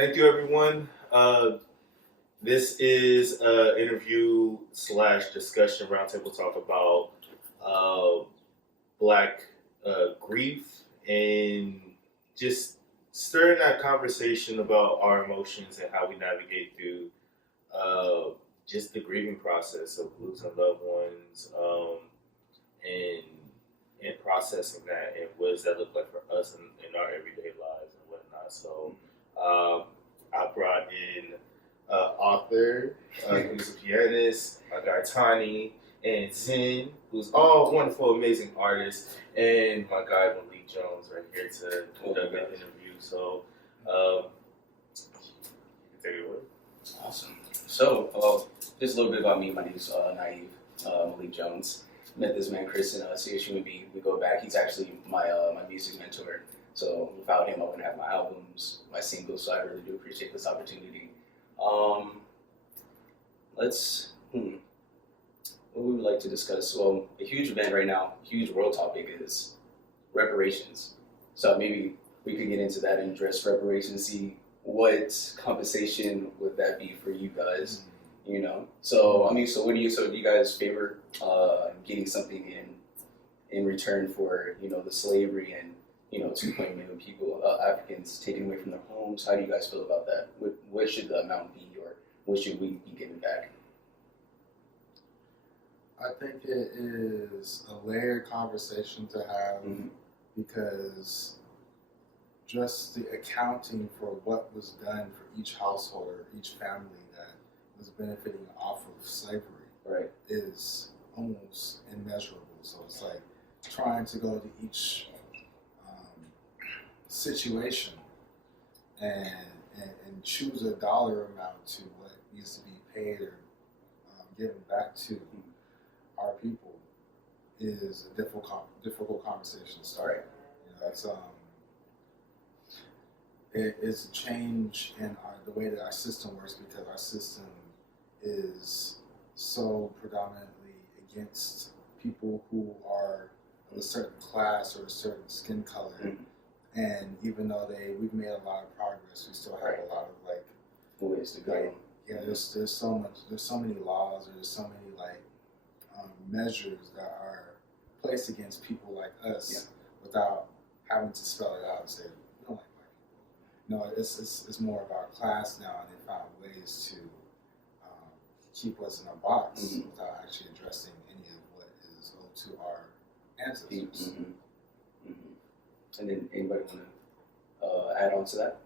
Thank you, everyone. This is an interview / discussion roundtable talk about Black grief and just stirring that conversation about our emotions and how we navigate through uh, just the grieving process of losing loved ones, and processing that and what does that look like for us in our everyday lives and whatnot. So I brought in author, who's a pianist, my guy Tani, and Zen, who's all wonderful, amazing artists, and my guy Malik Jones right here to conduct the interview. So you can take it away. Awesome. So, just a little bit about me. My name is NAIIIVE, Malik Jones. Met this man, Chris, in CSUMB. We go back. He's actually my music mentor. So without him, I wouldn't have my albums, my singles. So I really do appreciate this opportunity. What we would like to discuss? Well, a huge event right now, huge world topic is reparations. So maybe we could get into that and address reparations, see what compensation would that be for you guys, you know? So, so do you guys favor getting something in return for, the slavery and, 2.1 million people, Africans taken away from their homes? How do you guys feel about that? What should the amount be, or what should we be giving back? I think it is a layered conversation to have, because just the accounting for what was done for each household or each family that was benefiting off of slavery is almost immeasurable. So it's like trying to go to each situation and choose a dollar amount to what needs to be paid or given back to our people is a difficult conversation to start. That's it's a change in the way that our system works, because our system is so predominantly against people who are of a certain class or a certain skin color. And even though we've made a lot of progress, we still have a lot of ways to go. There's so many laws, or there's so many measures that are placed against people like us without having to spell it out and say, we don't like black people. No, it's more about class now, and they found ways to keep us in a box without actually addressing any of what is owed to our ancestors. And then anybody want to add on to that?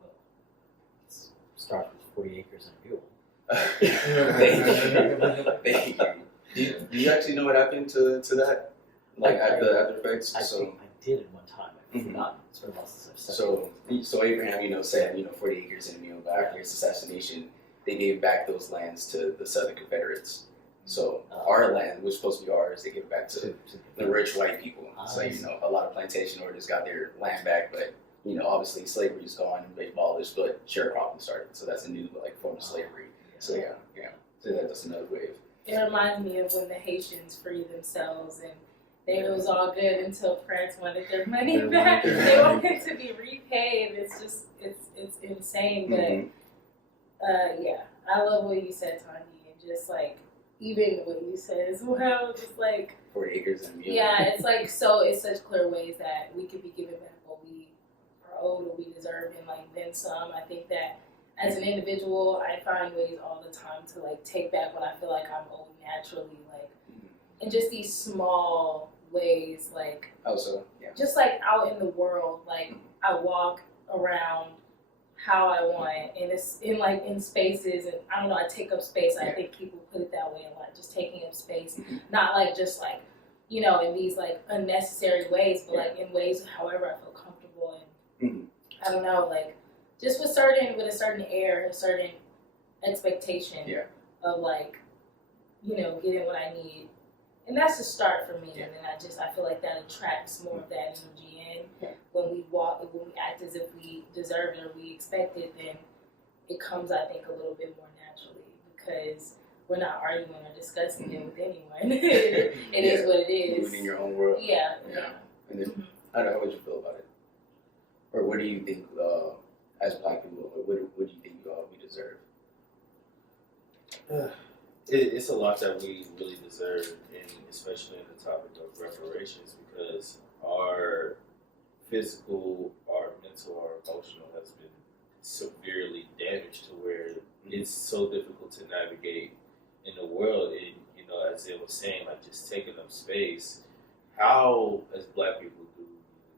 Well, let's start with 40 acres and a mule. Thank you. Do you actually know what happened to that? Like after effects? I think I did at one time. I've forgotten. It's been a while since I've said So Abraham, said 40 acres and a mule, but after his assassination, they gave back those lands to the Southern Confederates. So our land was supposed to be ours. They gave it back to the rich white people. So a lot of plantation owners got their land back, but obviously slavery is gone and they abolished, but sharecropping started. So that's a new form of slavery. So so that's another wave. It reminds me of when the Haitians freed themselves, and it was all good until France wanted their money back. They wanted to be repaid. It's just it's insane. But I love what you said, Tanya, and just even what you said as well, just 40 acres and a mule. Yeah, it's it's such clear ways that we could be giving back what we are owed or we deserve, and then some. I think that as an individual, I find ways all the time to take back what I feel like I'm owed naturally, in just these small ways, just out in the world, I walk around how I want, and it's in spaces, and I don't know, I take up space. I think people put it that way a lot, just taking up space, not just in these unnecessary ways, but in ways however I feel comfortable, and I don't know, just with a certain air, a certain expectation of getting what I need. And that's the start for me. And then I feel like that attracts more of that energy in. When we act as if we deserve it or we expect it, then it comes, I think, a little bit more naturally, because we're not arguing or discussing it with anyone. It is what it is. Moving in your own world. Yeah. And then, how would you feel about it? Or what do you think as Black people? What do you think we deserve? It's a lot that we really deserve, and especially in the topic of reparations, because our physical, our mental, our emotional has been severely damaged to where it's so difficult to navigate in the world. And as they were saying, like just taking up space. How, as Black people, do we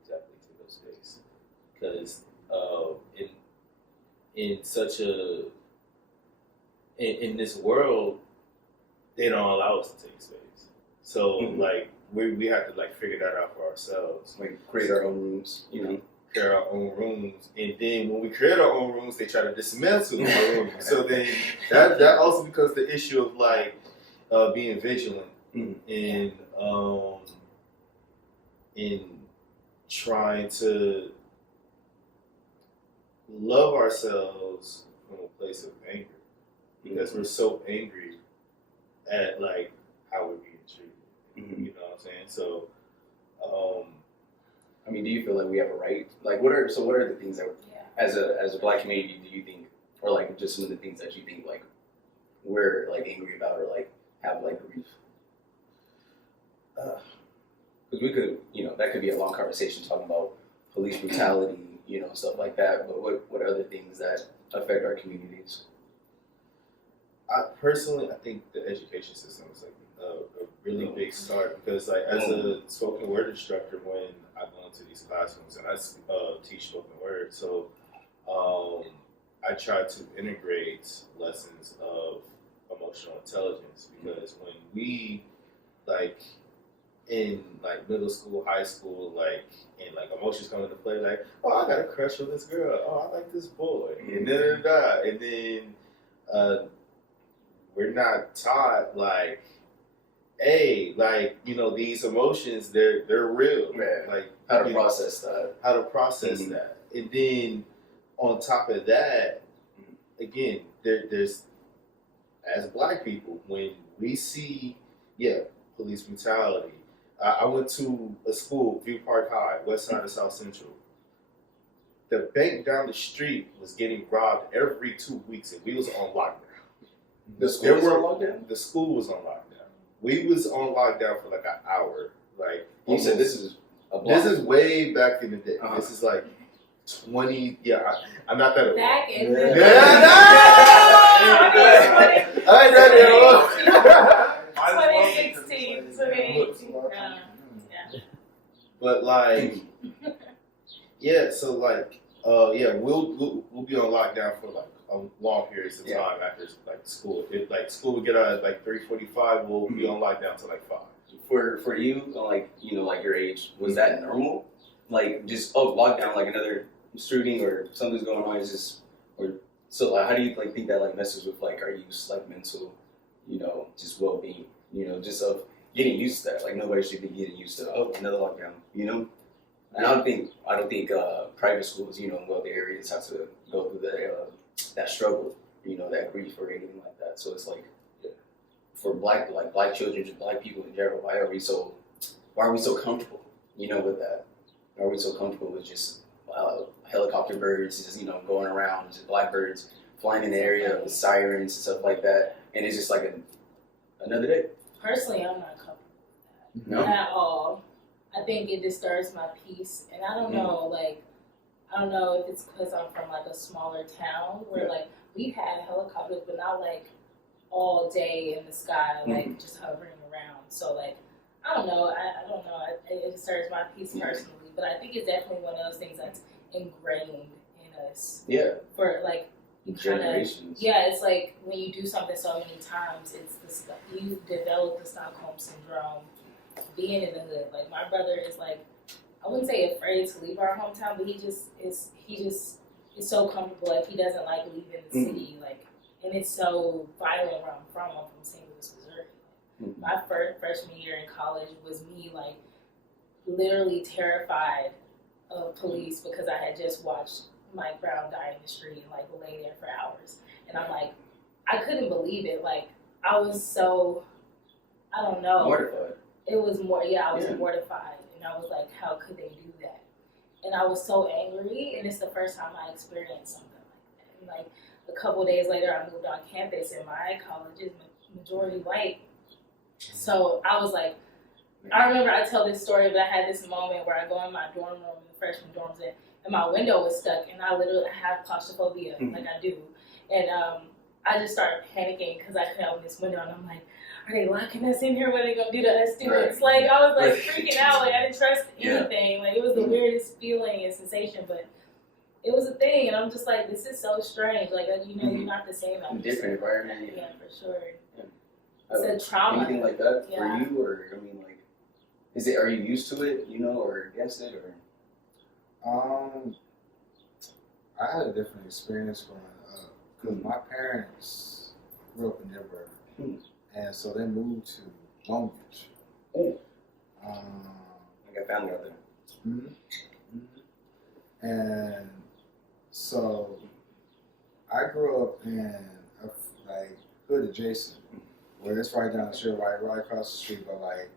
exactly take up space? Because in such a in this world, they don't allow us to take space. So like we have to like figure that out for ourselves. Like create our own rooms, Create our own rooms, and then when we create our own rooms, they try to dismantle our rooms. So then that also becomes the issue of like being vigilant and in trying to love ourselves from a place of anger, because we're so angry at like how we're being treated. You know what I'm saying? So, I mean, do you feel like we have a right? Like, what are the things that, as a Black community, do you think, or like just some of the things that you think like we're like angry about or like have like grief? Because we could, that could be a long conversation talking about police brutality, stuff like that. But what are other things that affect our communities? I think the education system is like a really big start, because like as a spoken word instructor, when I go into these classrooms and I teach spoken word, so I try to integrate lessons of emotional intelligence, because when we like in like middle school, high school, like and like emotions come into play, like, oh, I got a crush on this girl, oh, I like this boy, and then we're not taught like, hey, like these emotions, they're real, like how to process that, that, and then on top of that, again, there's as Black people, when we see police brutality. I went to a school, View Park High, west side of South Central. The bank down the street was getting robbed every 2 weeks, and we was on lockdown. The school was on lockdown? The school was on lockdown. We was on lockdown for like an hour. Like you said, this is a block. This is way back in the day. This is like 20. Yeah, I'm not that old. Back in the day. I know. 2016, 2018. But like, so like, we'll be on lockdown for like long periods of time after like school. If like school would get out at like 3:45, we'll be on lockdown till like 5. For you, like like your age, was that normal? Like just lockdown, like another shooting or something's going on, is just so like how do you like think that like messes with like our youth like mental, just well being, just of getting used to that. Like nobody should be getting used to another lockdown, And I don't think private schools, in wealthy areas have to go through that struggle, that grief or anything like that. So it's like for black children, just Black people in general, why are we so comfortable, with that? Why are we so comfortable with just helicopter birds, just going around, just blackbirds flying in the area with sirens and stuff like that, and it's just like another day. Personally, I'm not comfortable with that. No? At all. I think it disturbs my peace, and I don't know, I don't know if it's because I'm from like a smaller town where like we've had helicopters, but not like all day in the sky, like just hovering around. So like, I don't know. I don't know. It disturbs my peace personally, but I think it's definitely one of those things that's ingrained in us. Yeah. For like generations. It's like when you do something so many times, you develop the Stockholm syndrome. Being in the hood, like my brother is like, I wouldn't say afraid to leave our hometown, but he just is so comfortable. Like he doesn't like leaving the city, like, and it's so violent where I'm from. I'm from St. Louis, Missouri. My freshman year in college was me like literally terrified of police because I had just watched Mike Brown die in the street and like lay there for hours, and I'm like, I couldn't believe it. Like I was so, I don't know. Mortified. It was more, I was mortified, and I was like, how could they do that? and I was so angry, and it's the first time I experienced something like that. And like a couple of days later, I moved on campus, and my college is majority white. So I was like, I remember I tell this story, but I had this moment where I go in my dorm room, in the freshman dorms, and my window was stuck, and I literally have claustrophobia, like I do. And I just started panicking because I couldn't open this window, and I'm like, are they locking us in here? What are they gonna do to us students? Right. Like I was like freaking out, like I didn't trust Yeah. anything. Like it was the weirdest feeling and sensation, but it was a thing, and I'm just like, this is so strange. Like you know, you're not the same. Different environment. Yeah, for sure. Yeah. It's a trauma. Anything like that Yeah. for you, or I mean, like, are you used to it, you know, or against it, or? I had a different experience growing up because my parents grew up in Denver, and so they moved to Long Beach. Oh. Um, I got family out there. And so I grew up in a, like hood adjacent, where it's right down the street, right across the street. But like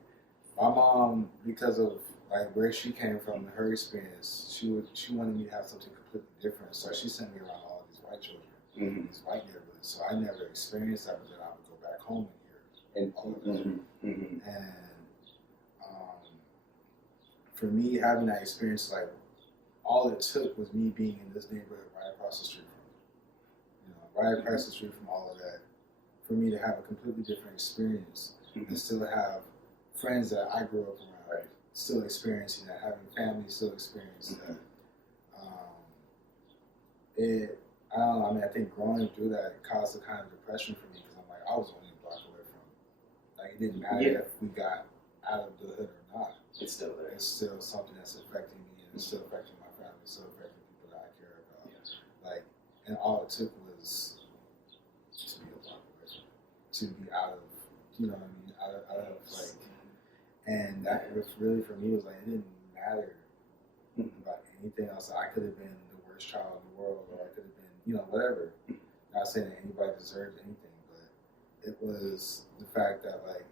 my mom, because of like where she came from, her experience, she wanted me to have something completely different. So she sent me around all these white children, these white neighborhoods. So I never experienced that, but then I would go back home and hear all of that. And for me, having that experience, like all it took was me being in this neighborhood right across the street from, right across the street from all of that, for me to have a completely different experience and still have friends that I grew up around, still experiencing that, having family still experiencing that. I don't know, I mean, I think growing through that caused a kind of depression for me because I'm like, I was only a block away from, like, it didn't matter if we got out of the hood or not. It's still there. It's still something that's affecting me, and it's still affecting my family, it's still affecting people that I care about. Like, and all it took was to be a block away from it, to be out of, you know what I mean, out of like, and that was really for me, was like, it didn't matter about anything else. I could have been the worst child in the world, or I could have been, you know, whatever. Not saying that anybody deserved anything, but it was the fact that, like,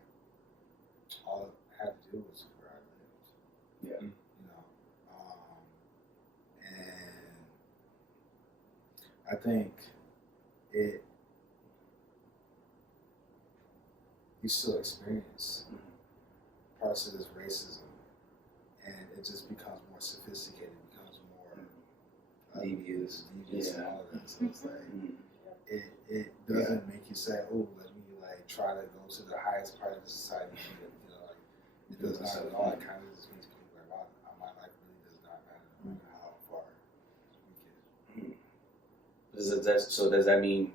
all I had to do was where I lived. You know, and I think you still experience parts of this racism, and it just becomes more sophisticated, becomes more devious and all of that. So it's like, it doesn't make you say, oh, let me like try to go to the highest part of the society. You know, like, it does not at all. It kind of just makes people like, wow, my life really does not matter no matter how far we get. So does that mean,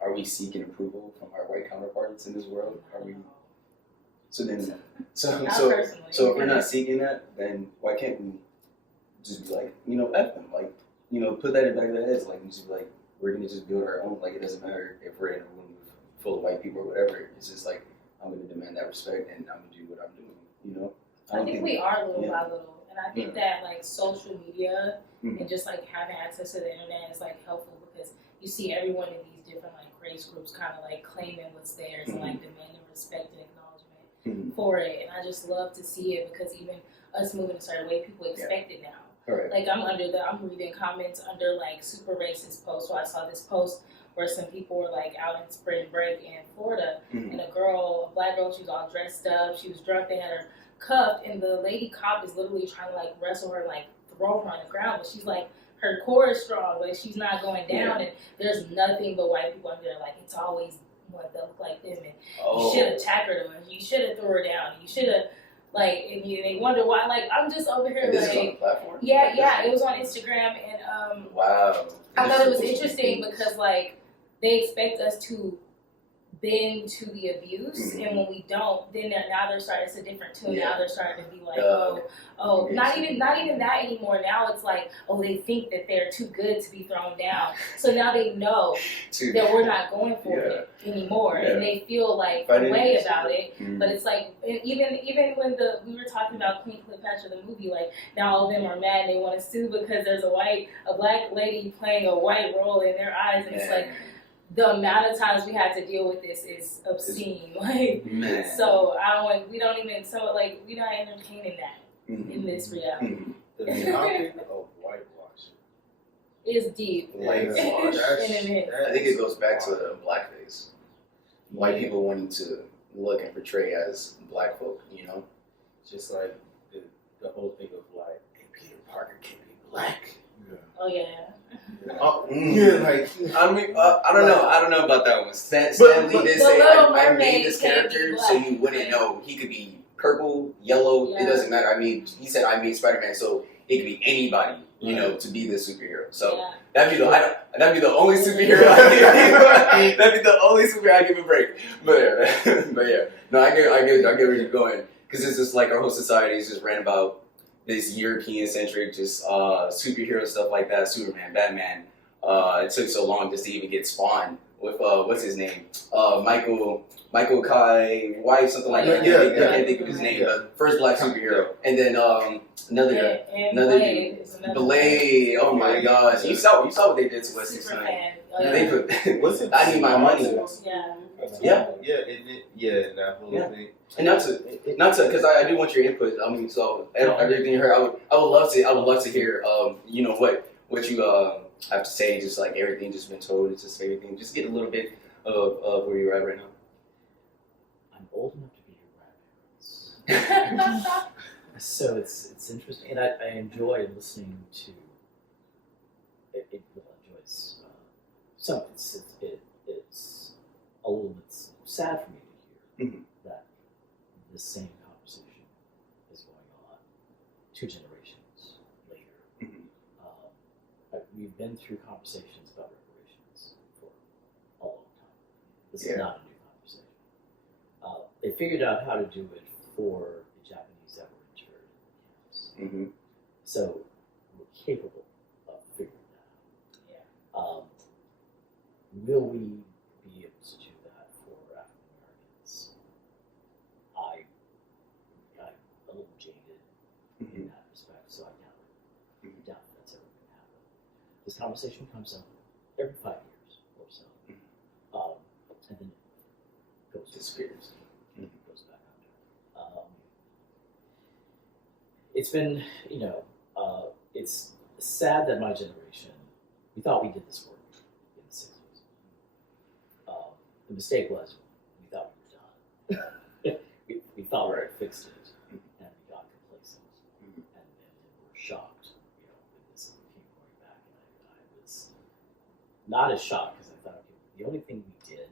are we seeking approval from our white counterparts in this world? Are we? So then, so if we're not seeking that, then why can't we just be like, you know, F them, like, you know, put that in the back of their heads, like, just be like, we're gonna just build our own. Like, it doesn't matter if we're in a room full of white people or whatever. It's just like, I'm gonna demand that respect, and I'm gonna do what I'm doing. You know. I think we are little by little, and I think that like social media and just like having access to the internet is like helpful because you see everyone in these different like race groups kind of like claiming what's theirs and like demanding respect and acknowledgement for it. And I just love to see it because even us moving a certain way, people expect it now. Like I'm reading comments under like super racist posts. So I saw this post where some people were like out in spring break in Florida, and a black girl, she was all dressed up, she was drunk, they had her cuffed, and the lady cop is literally trying to like wrestle her and like throw her on the ground, but she's like, her core is strong, like she's not going down, and there's nothing but white people under there, like it's always one that look like them, and you should have tackled her, and you should have threw her down, you should have. Like, and they wonder why. Like, I'm just over here. And this like, is on the platform? Yeah, it was on Instagram, and wow. I thought it was interesting because like they expect us to bend to the abuse, and when we don't, then now they're starting. It's a different tune. Now they're starting to be like, not even that anymore. Now it's like, oh, they think that they're too good to be thrown down. So now they know that we're not going for it anymore, and they feel like a way about it. But it's like even when we were talking about Queen Cleopatra the movie, like now all of them are mad and they want to sue because there's a black lady playing a white role in their eyes, and it's like. The amount of times we had to deal with this is obscene. Like, so we're not entertaining that in this reality. The topic of whitewashing. It's deep. Like, Yeah, I think it goes back to blackface. White people wanting to look and portray as black folk, you know? Just like the whole thing of like, hey, Peter Parker can't be black. Yeah. Oh yeah. Oh, yeah, like I mean, I don't know about that one. Stan Lee did The say, Little I made Mermaid this can't be character black. so you wouldn't know. He could be purple, yellow, Yeah. it doesn't matter. I mean, he said I made Spider-Man so it could be anybody, you know, to be this superhero. So Yeah. that'd be the only superhero I give. That'd be the only superhero I give a break. But yeah, no, I get where you're going, because it's just like our whole society is just ran about this European centric, just superhero stuff like that. Superman, Batman. It took so long just to even get spawned with what's his name, Michael Kai White, something like that. I can't think of his name. The first black superhero, and then another Blade is another Blade. Oh my gosh, you saw what they did to Wesley Super Snipes. fan. Oh, yeah. They put. what's it? I need my money. Yeah. That whole Yeah. thing. And not to, because I do want your input. I mean, so everything you heard, I would love to hear, you know, what you have to say. Just like everything just been told, it's just everything. Just get a little bit of where you're at right now. I'm old enough to be your grandparents. So it's interesting, and I enjoy listening to it. Well, enjoys some. It's a little bit sad for me to hear that the same conversation is going on 2 generations later. We've been through conversations about reparations for a long time. This is not a new conversation. They figured out how to do it for the Japanese that were interned in camps. So we're capable of figuring that out. Will we be able to do that for African Americans? I'm a little jaded in that respect, so I doubt it. I doubt that's ever going to happen. This conversation comes up every 5 years or so, and then it goes disappears. Goes back under. It's been, it's sad that my generation, we thought we did this work in the 60s. The mistake was we thought we were done. we thought we had fixed it, and we got complacent, and then we were shocked, when this came going back, and I was not as shocked because I thought, okay, the only thing we did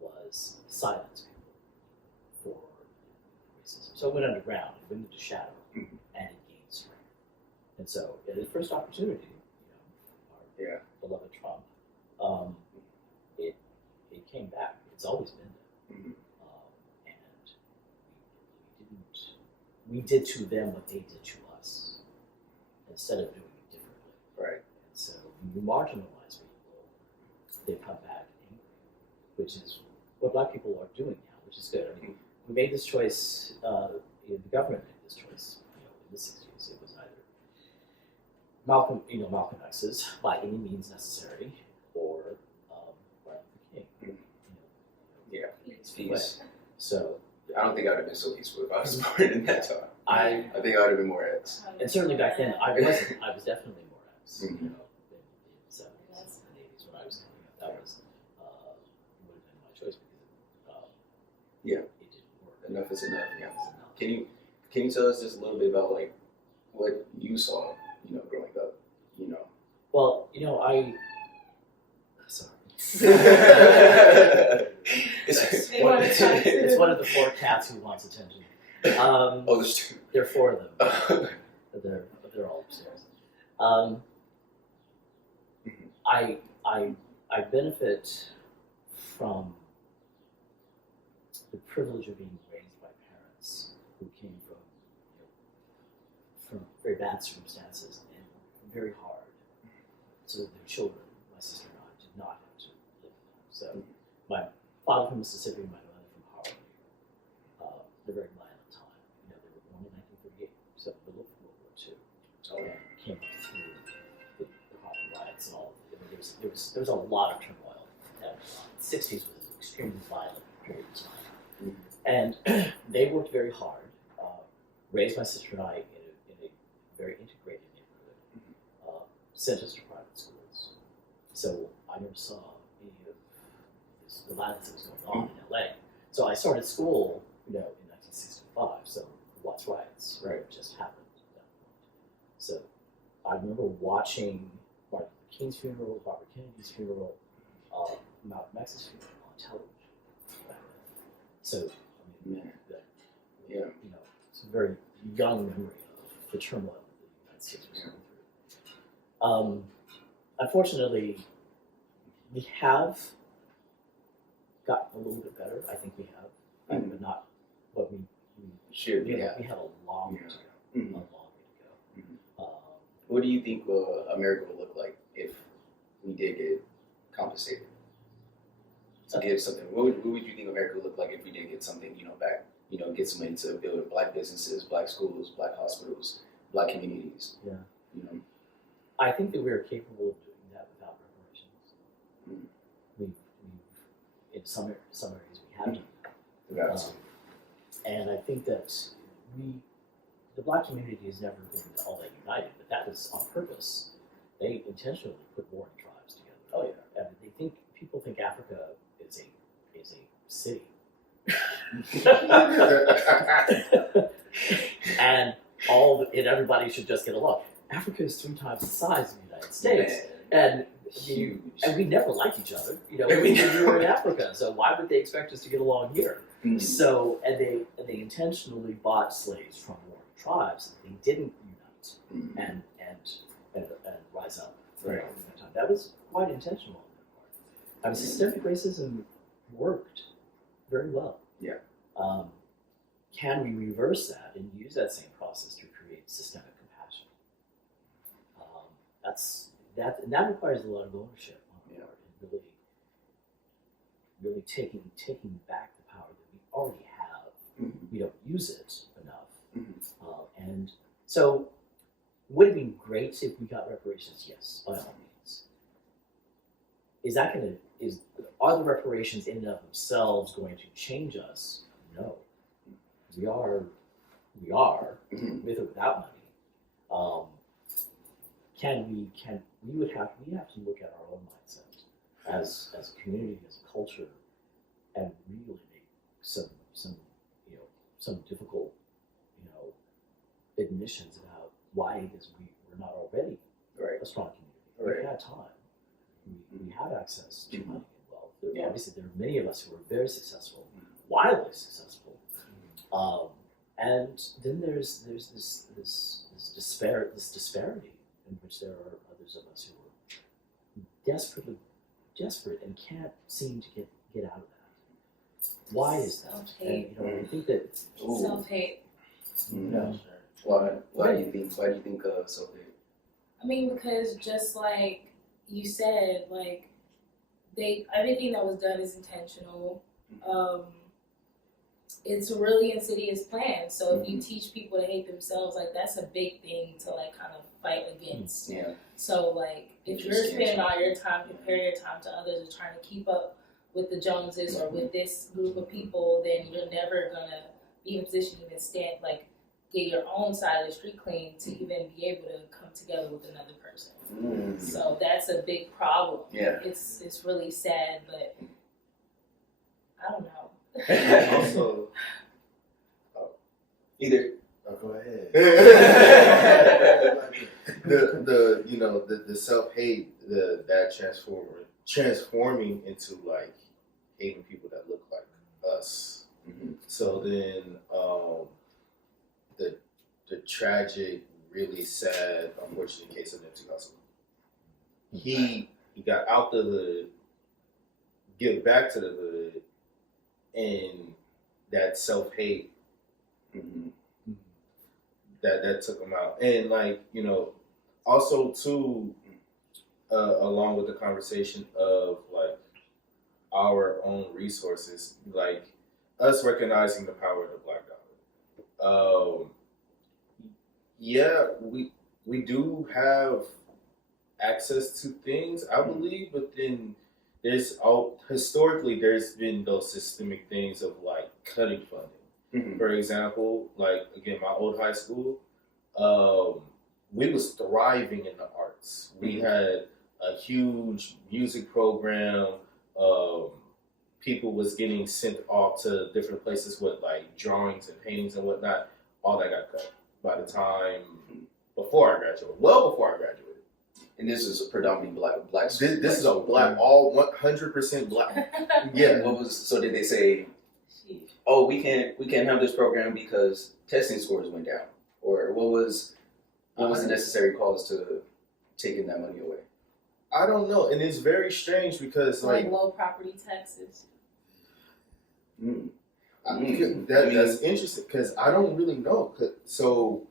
was silence people for racism. So it went underground, it went into shadow, and it gained strength. And so, at the first opportunity, our beloved Trump, it came back. It's always been there. And we did to them what they did to us, instead of doing it differently. Right. And so when you marginalize people, they come back angry, which is what Black people are doing now, which is good. I mean, we made this choice, the government made this choice, in the 60s. It was either Malcolm X's by any means necessary, or Martin Luther King. Peace. So I don't think I would have been so peaceful if I was born in that time. I think I would have been more X. and certainly back then I wasn't. I was definitely more X. Mhm. In the 70s and 80s when I was coming up, that was would have been my choice because it didn't work. Enough is enough. Yeah. Enough is enough. Can you tell us just a little bit about like what you saw, growing up, Well, sorry. It's one of the 4 cats who wants attention. there's 2. There are 4 of them. They're all upstairs. I benefit from the privilege of being raised by parents who came from very bad circumstances and worked very hard so that their children, my sister and I, did not have to live with them. So my father from Mississippi, my mother from Harlem. They're very violent time. They were born in 1938, so the middle of World War II. And came up through the Harlem riots and all. There was a lot of turmoil. The 60s was an extremely violent period of time. And they worked very hard, raised my sister and I in a very integrated sent us to private schools. So I never saw any of the violence that was going on in LA. So I started school, in 1965. So Watts riots just happened at that point. So I remember watching Martin Luther King's funeral, Robert Kennedy's funeral, Malcolm X's funeral on television back then. So it's a very young memory of the turmoil that the United States was going through. Unfortunately, we have gotten a little bit better. I think we have, but not what we Sure, we yeah. We have a long way to go. Mhm. A long way to go. What do you think America would look like if we did get compensated? To give something, what would you think America would look like if we did get something, back? Get some money to build Black businesses, Black schools, Black hospitals, Black communities. Yeah. I I think that we are capable of doing that without reparations. Mm. We've in some areas we have done that. Got And I think that the Black community has never been all that united, but that was on purpose. They intentionally put warring tribes together. Oh yeah. And people think Africa is a city. And everybody should just get along. Africa is 3 times the size of the United States, and Huge. and we never liked each other. When we were in Africa, so why would they expect us to get along here? Mhm. So they intentionally bought slaves from warring tribes. They didn't unite Mhm. and rise up. Right. At that time. That was quite intentional on their part. I mean, systemic racism worked very well. Yeah. Can we reverse that and use that same process to create systemic compassion? And that requires a lot of ownership on our part, and really taking back the power that we already have. Mhm. We don't use it enough. Mhm. And so, would it be great if we got reparations? Yes, by all means. Are the reparations in and of themselves going to change us? No. We are Mhm. with or without money. We have to look at our own mindset as a community, as a culture, and really make some difficult admissions about why it is we're not already Right. a strong community. Right. We've had time. We have access to Mhm. money and wealth. Yeah. Obviously, there are many of us who are very successful, wildly successful. And then there's this disparity in which there are others of us who are desperate and can't seem to get out of that. Why is that? Self-hate. And I think that Ooh. Self-hate. Mhm. Why do you think self-hate? I mean, because just like you said, everything that was done is intentional. It's a really insidious plan. So if you teach people to hate themselves, that's a big thing to kind of fight against. Yeah. So if you're spending all your time, comparing your time to others, and trying to keep up with the Joneses or with this group of people, then you're never gonna be in a position to even stand get your own side of the street clean to even be able to come together with another person. Mm. So that's a big problem. Yeah. It's really sad, but I don't know. Also, Either. Oh, go ahead. the self-hate, that transforming into hating people that look like us. Mhm. So then the tragic, really sad, unfortunate case of Nipsey Hussle. He got out the hood, give back to the hood, and that self-hate Mhm. that took him out. And also too, along with the conversation of our own resources, us recognizing the power of the Black dollar. Yeah, we do have access to things, I believe, but then historically there's been those systemic things of cutting funding. Mhm. For example, again, my old high school, we was thriving in the arts. arts. We had a huge music program. People was getting sent off to different places with like drawings and paintings and whatnot. All that got cut by the time before I graduated. Well, before I graduated. And this is a predominantly black school. This is a black, all 100% black. Yeah. So did they say, oh, we can't have this program because testing scores went down, or what was the necessary cause to taking that money away? I don't know, and it's very strange because like low property taxes. That's interesting because I don't really know. So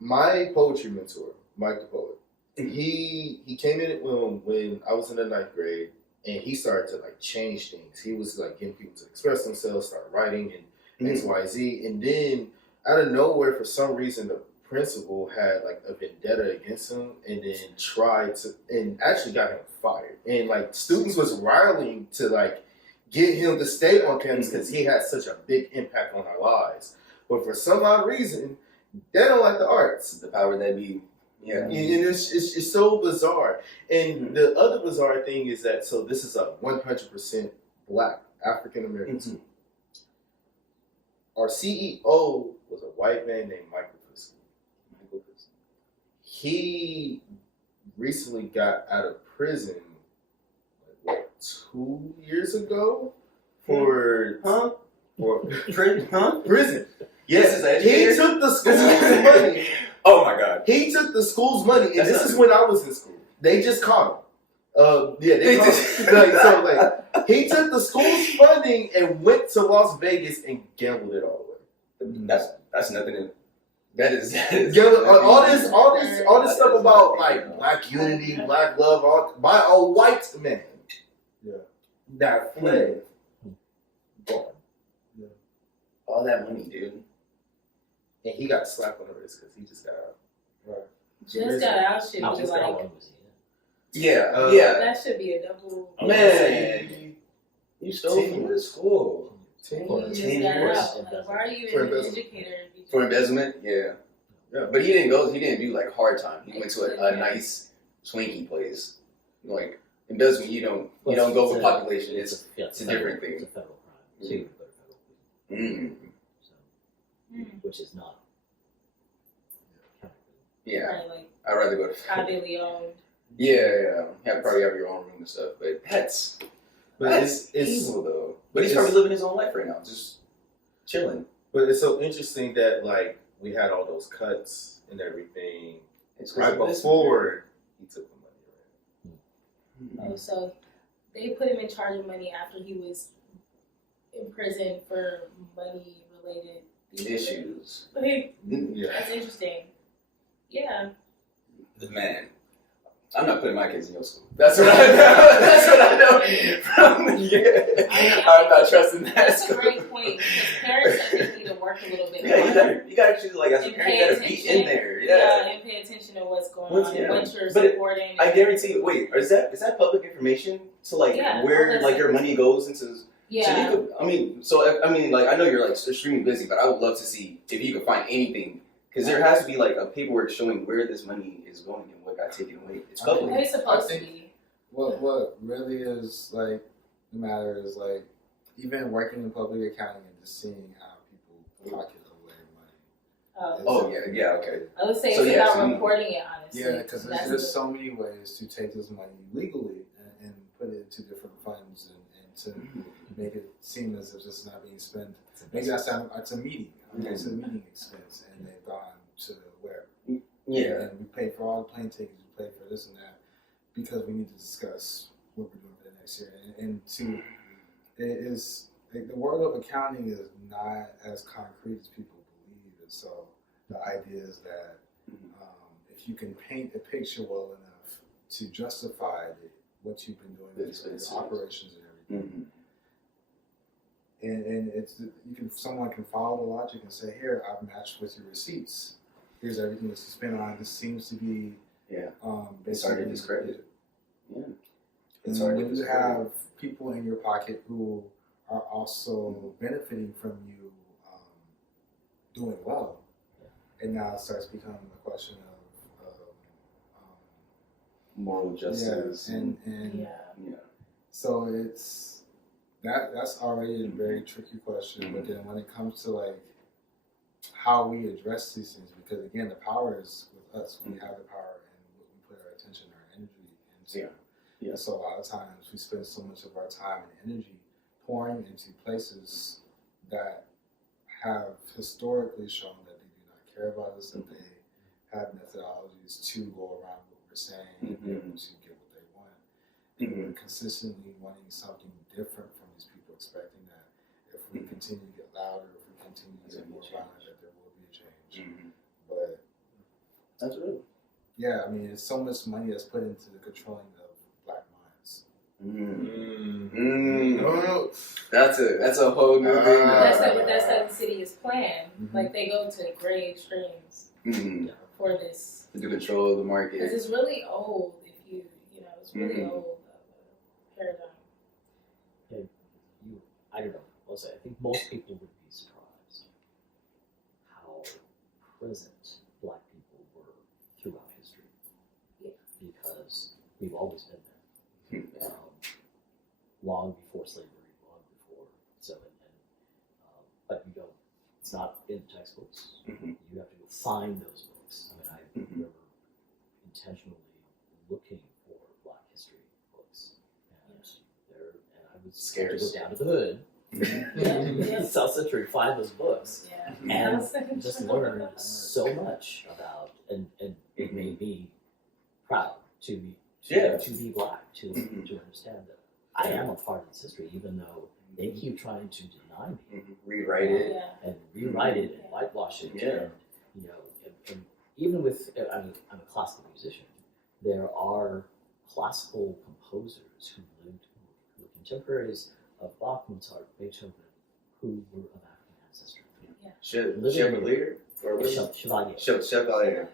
my poetry mentor, Mike the Poet, he came in when I was in the 9th grade, and he started to like change things. He was like getting people to express themselves, start writing and X, Y, Z, and then out of nowhere, for some reason, the principal had like a vendetta against him, and then tried to, and actually got him fired. And like students was rallying to like get him to stay on campus because he had such a big impact on our lives. But for some odd reason, they don't like the arts. The power that be, yeah. And it's so bizarre. And the other bizarre thing is that, so this is a 100% black African American school. Our CEO was a white man named Michael. He recently got out of prison, like, what, 2 years ago for prison. Yes, he took the school's money. Oh my God! He took the school's money, and this is when I was in school. They just caught him. They caught him. He took the school's funding and went to Las Vegas and gambled it all away. That's nothing. That is all this stuff about like black unity, black love, all by a white man. Yeah, that fled. Gone. Yeah. All that money, dude. And he got slapped on the wrist because he just got out. Right. Just got out should be like. Yeah, that should be a double. Man, you stole from the school. 10 years. Why are you even an educator? For embezzlement, yeah. But he didn't do like hard time. He went to a nice swanky place. Like embezzlement, you don't go with population. It's a different thing. It's a federal crime. So you go to federal prison. Which is not. Yeah. Right, like I'd rather go to privately owned. Yeah. Probably have your own room and stuff. But that's evil though. But he's probably living his own life right now, just chilling. But it's so interesting that like we had all those cuts and everything right before he took the money. Oh, so they put him in charge of money after he was in prison for money-related issues. That's interesting. Yeah. Man. I'm not putting my kids in your school. That's what I know. That's what I know. I'm not trusting that. That's a great point because parents I think need to work a little bit. Yeah, you gotta choose like as a parent, you gotta be in there. Yeah, and pay attention to what's going on and what you're but supporting. I guarantee you. Wait, is that public information? So like where like your money goes into? Yeah. So you could, like I know you're like extremely busy, but I would love to see if you could find anything because there has to be like a paperwork showing where this money is going and what got taken away. It's public. It's supposed to be. What really is like the matter is like even working in public accounting and just seeing how people pocket away money. Okay. I would say it's about reporting it honestly. Yeah, because there's just so many ways to take this money legally and put it into different funds and to make it seem as if it's not being spent. Maybe it's a meeting. It's a meeting expense, and they've gone to where. Yeah. And we pay for all the plane tickets, we pay for this and that, because we need to discuss what we're doing for the next year. It is like, the world of accounting is not as concrete as people believe, and so the idea is that if you can paint a picture well enough to justify what you've been doing with your operations and everything. And someone can follow the logic and say, here, I've matched with your receipts. Here's everything that's spent on. This seems to be it's hard to discredit. Yeah. It's hard when you have people in your pocket who are also benefiting from you doing well, and now it starts becoming a question of moral justice. and Yeah. so it's that's already a very tricky question. But then when it comes to like how we address these things, because again, the power is with us. We have the power, and what we put our attention, our energy into. Yeah. And so a lot of times we spend so much of our time and energy pouring into places that have historically shown that they do not care about us, that they have methodologies to go around what we're saying and be able to get what they want. And we're consistently wanting something different from these people, expecting that if we continue to get louder, if we continue to get more violent, that there will be a change. But That's real. yeah, I mean, it's so much money that's put into the controlling of Black minds. Oh, That's a whole new thing. That's what the city is planned. Like they go to great extremes for this. To control the Because market. it's really old. If it's really old paradigm. I don't know. I'll say I think most people would be surprised how present Black people were throughout history. Yeah. Because we've always been there. Long before slavery, long before. So, but you don't. It's not in the textbooks. You have to go find those books. I mean, I remember intentionally looking for Black history books, and I was scared to go down to the hood. South Century, find those books, and just learned so much about, and it made me proud to be Black, to understand that I am a part of this history, even though they keep trying to deny me, Rewrite it. and rewrite it and whitewash it, and and even with, I mean, I'm a classical musician. There are classical composers who were contemporaries of Bach, Mozart, Beethoven, who were of African ancestry. Chevalier? Or what? Chevalier. Chevalier.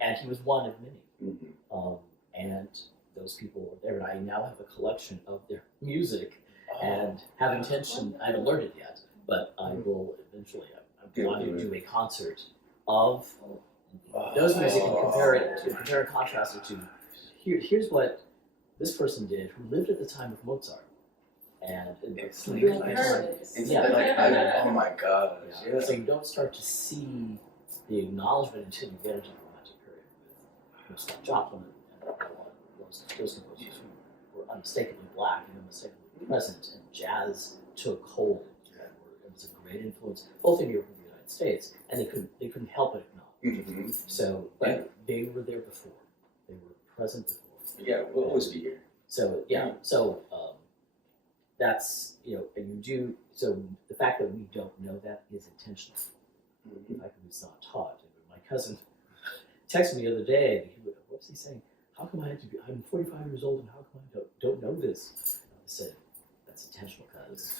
And he was one of many. And those people were there. And I now have a collection of their music and have intention, I haven't learned it yet, but I will eventually. I'm going to do a concert of those music and compare and contrast it to here's what this person did who lived at the time of Mozart. And it's oh my gosh. Yeah. So you don't start to see the acknowledgement until you get into the Romantic period with Scott Joplin and those composers who were unmistakably Black and unmistakably present, and jazz took hold. It was a great influence, both in Europe and the United States, and they couldn't help but acknowledge. So, but they were there before. They were present before. Yeah, we'll always be here. So that's, and you do, so the fact that we don't know that is intentional. The fact that it's not taught. My cousin texted me the other day, and what was he saying? How come I'm 45 years old, and how come I don't know this? I said, that's intentional, cuz.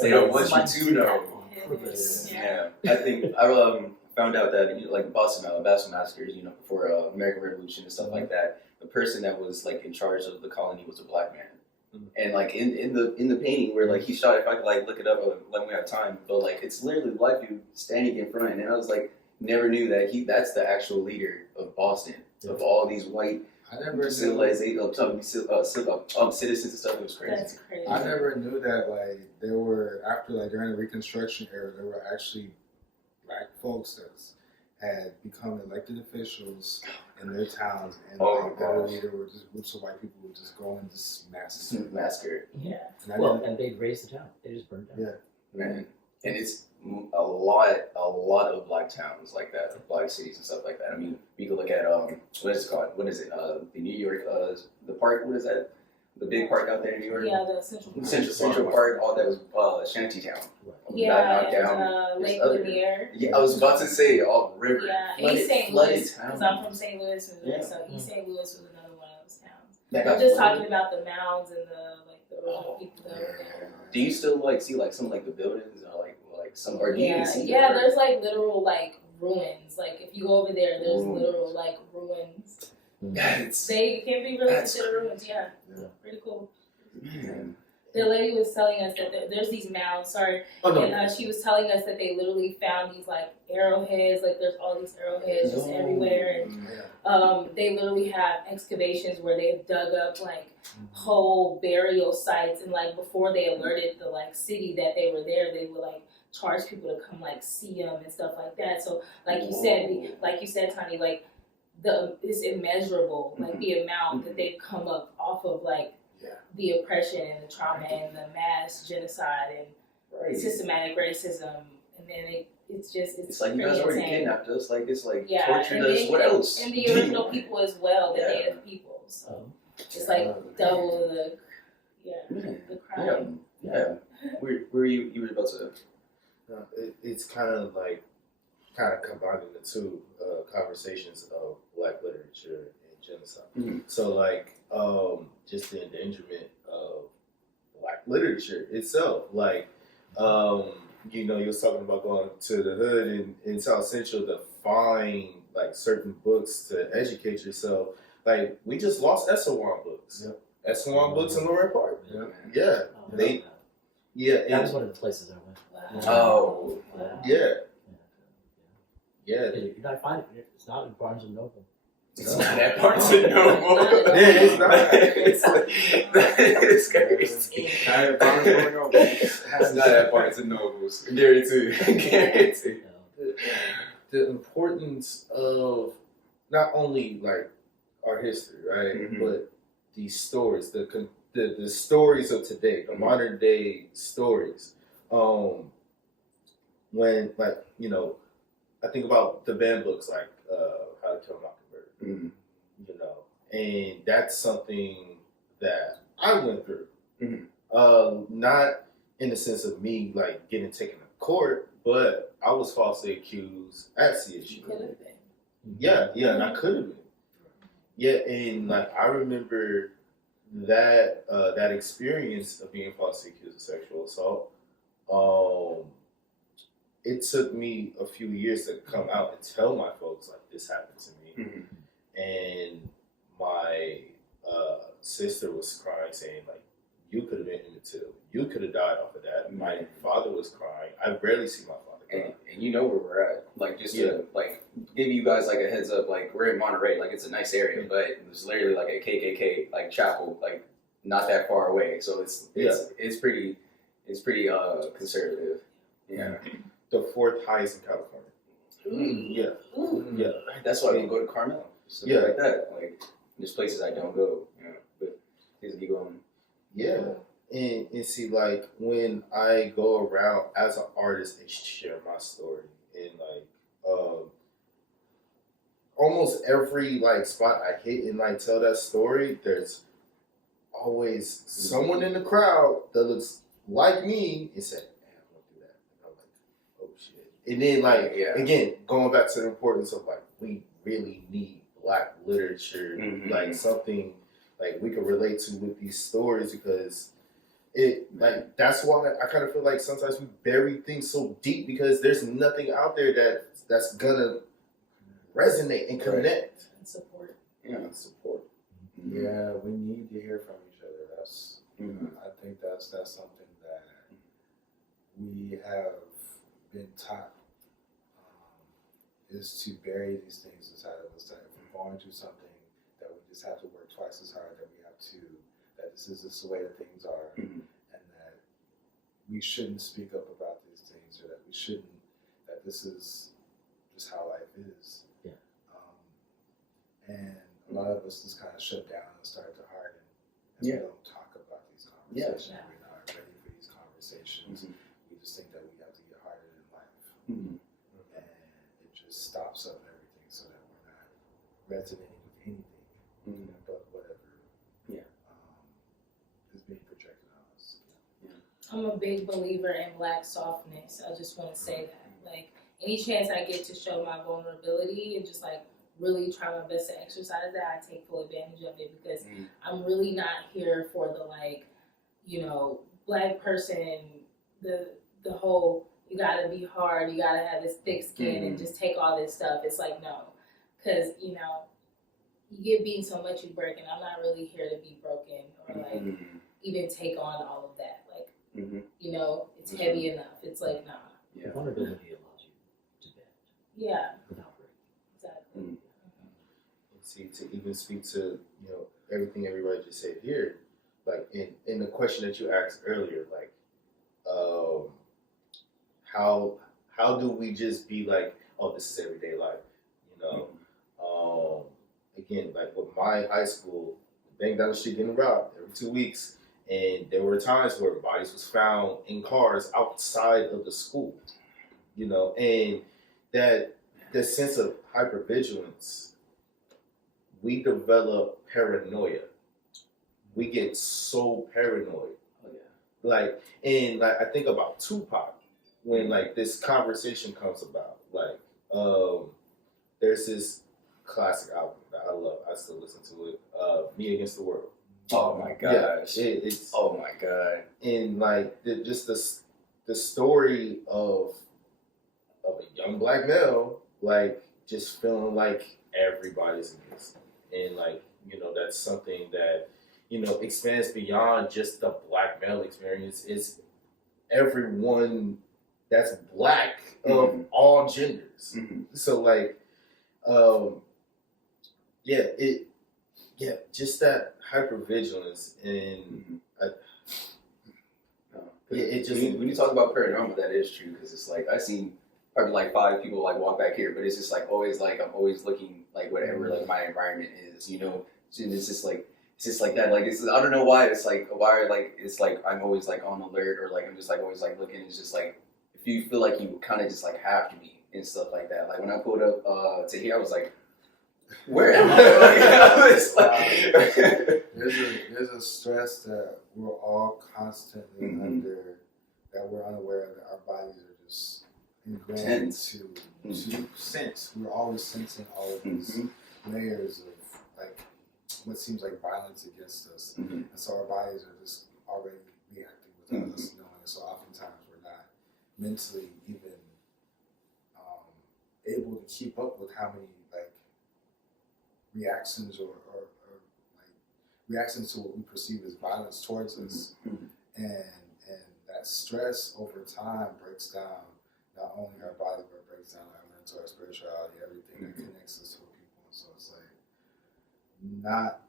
They don't want you to know. Yeah. I think I found out that like Boston massacres, before American Revolution and stuff like that, the person that was like in charge of the colony was a Black man. And like in the painting where like he shot, if I could like look it up, when we have time, but like it's literally a Black dude standing in front, and I was like, never knew that that's the actual leader of Boston, of all these white civilization, citizens and stuff. It was crazy. That's crazy. I never knew that like there were, after like during the Reconstruction era, there were actually Black folks that had become elected officials in their towns, and literally there were just groups of white people who would just go and just massacre. Yeah. And they'd raise the town. They just burned down. Yeah. Man, and it's a lot of Black towns like that, Black cities and stuff like that. I mean, we could look at what is it called? What is it? The New York, the park. What is that? The big park out there in New York. Yeah, the Central Park. Central Park. All that was Shantytown. Yeah, knocked down. Lake Lanier. Yeah, I was about to say all river. Yeah, East St. Louis, because I'm from St. Louis, Missouri, so East St. Louis was another one of those towns. I'm just talking about the mounds and the original people that were there. Do you still like see like some like the buildings or like some, or do you even see Yeah, there's like literal like ruins. Like if you go over there, there's literal like ruins. They can be really considered ruins. Yeah, pretty cool. Man, The lady was telling us that there's these mounds. Sorry, Oh no. and she was telling us that they literally found these like arrowheads. Like there's all these arrowheads just everywhere, and they literally have excavations where they've dug up like whole burial sites, and like before they alerted the like city that they were there, they would like charge people to come like see them and stuff like that. So like you said, Tani, like it's immeasurable, like the amount that they've come up off of like the oppression and the trauma and the mass genocide and systematic racism, and then it's like you guys already insane. kidnapped us, like it's like tortured tortured us. What else? And the original people as well, the native people. So it's like double the crime. Yeah. Where you were about to? It's kind of combining the two conversations of Black literature and genocide. So like just the endangerment of Black literature itself. Like you was talking about going to the hood in South Central to find like certain books to educate yourself. Like we just lost Esselwan books. Esselwan books in Lower Park. Yeah. That was one of the places I went. Oh. Yeah. You not find it. It's not in Barnes and Noble. It's not at Barnes and Noble. It's not. It's crazy. It's not at Barnes and Nobles. Guarantee. The importance of not only like our history, right, but these stories, the stories of today, the modern day stories. When I think about the banned books like How to Kill a Mockingbird, and that's something that I went through. Not in the sense of me like getting taken to court, but I was falsely accused at CSU. Could have been. Yeah, and I could have been. Yeah, and like I remember that that experience of being falsely accused of sexual assault. It took me a few years to come out and tell my folks like this happened to me, and my sister was crying, saying like, "You could have been in the till. You could have died off of that." My father was crying. I rarely see my father cry. And you know where we're at. Like just to like give you guys like a heads up. Like we're in Monterey. Like it's a nice area, but there's literally like a KKK like chapel like not that far away. So it's pretty conservative. Yeah. The fourth highest in California. Yeah. That's why I don't go to Carmel. Something like that. Like there's places I don't go. But things keep going. Yeah. And see, like when I go around as an artist and share my story, and like almost every like spot I hit and like tell that story, there's always someone in the crowd that looks like me and said, and then, like, again, going back to the importance of, like, we really need Black literature, like, something, like, we can relate to with these stories because like, that's why I kind of feel like sometimes we bury things so deep because there's nothing out there that's gonna resonate and connect. And support. Support. Yeah, we need to hear from each other. That's, I think that's something that we have been taught is to bury these things inside of us. That if we're going through something, that we just have to work twice as hard. That we have to, that this is just the way that things are, and that we shouldn't speak up about these things, or that we shouldn't. That this is just how life is. Yeah. And a lot of us just kind of shut down and start to harden, and we don't talk about these conversations. Yeah. We're not ready for these conversations. We just think that we have to get harder in life. And it just stops up everything so that we're not resonating with anything, but whatever is being projected on us. I'm a big believer in Black softness. I just want to say that. Like, any chance I get to show my vulnerability and just, like, really try my best to exercise that, I take full advantage of it because I'm really not here for the, like, Black person, the whole, you gotta be hard, you gotta have this thick skin and just take all this stuff. It's like, no. Because, you get beaten so much you break, and I'm not really here to be broken or, like, even take on all of that. Like, Mm-hmm. you know, it's heavy enough. It's like, nah. Yeah. Vulnerability allows you to bend Yeah, without breaking. exactly. Mm. See, to even speak to, you know, everything everybody just said here, like in the question that you asked earlier, like, how do we just be like, oh, this is everyday life, you know? Again, like with my high school, bang down the street getting robbed every 2 weeks, and there were times where bodies was found in cars outside of the school, you know, and that sense of hypervigilance, we develop paranoia. We get so paranoid. Oh yeah. Like, and like I think about Tupac when like this conversation comes about. Like, there's this classic album that I love. I still listen to it. Me Against the World. Oh my gosh. Yeah, it's Oh my god. and like just the story of a young black male, like just feeling like everybody's against him. And like, you know, that's something that, you know, expands beyond just the black male experience. It's everyone that's black of all genders. Mm-hmm. So like, just that hypervigilance and it just when you talk about paranormal, that is true, because it's like I've seen probably like 5 people like walk back here, but it's just like always like I'm always looking like whatever like my environment is, you know, and it's just like that, like it's I don't know why it's like it's like I'm always like on alert, or like I'm just like always like looking. It's just like if you feel like you kind of just like have to be and stuff like that. Like when I pulled up to here, I was like, where am I? Like, I was like, there's a stress that we're all constantly under, that we're unaware of, that our bodies are just ingrained to sense. We're always sensing all of these layers of like what seems like violence against us, and so our bodies are just already reacting without us knowing. So oftentimes we're not mentally even able to keep up with how many like reactions or like reactions to what we perceive as violence towards us, and that stress over time breaks down not only our body, but breaks down our mental, our spirituality, everything that connects us to people. And so it's like not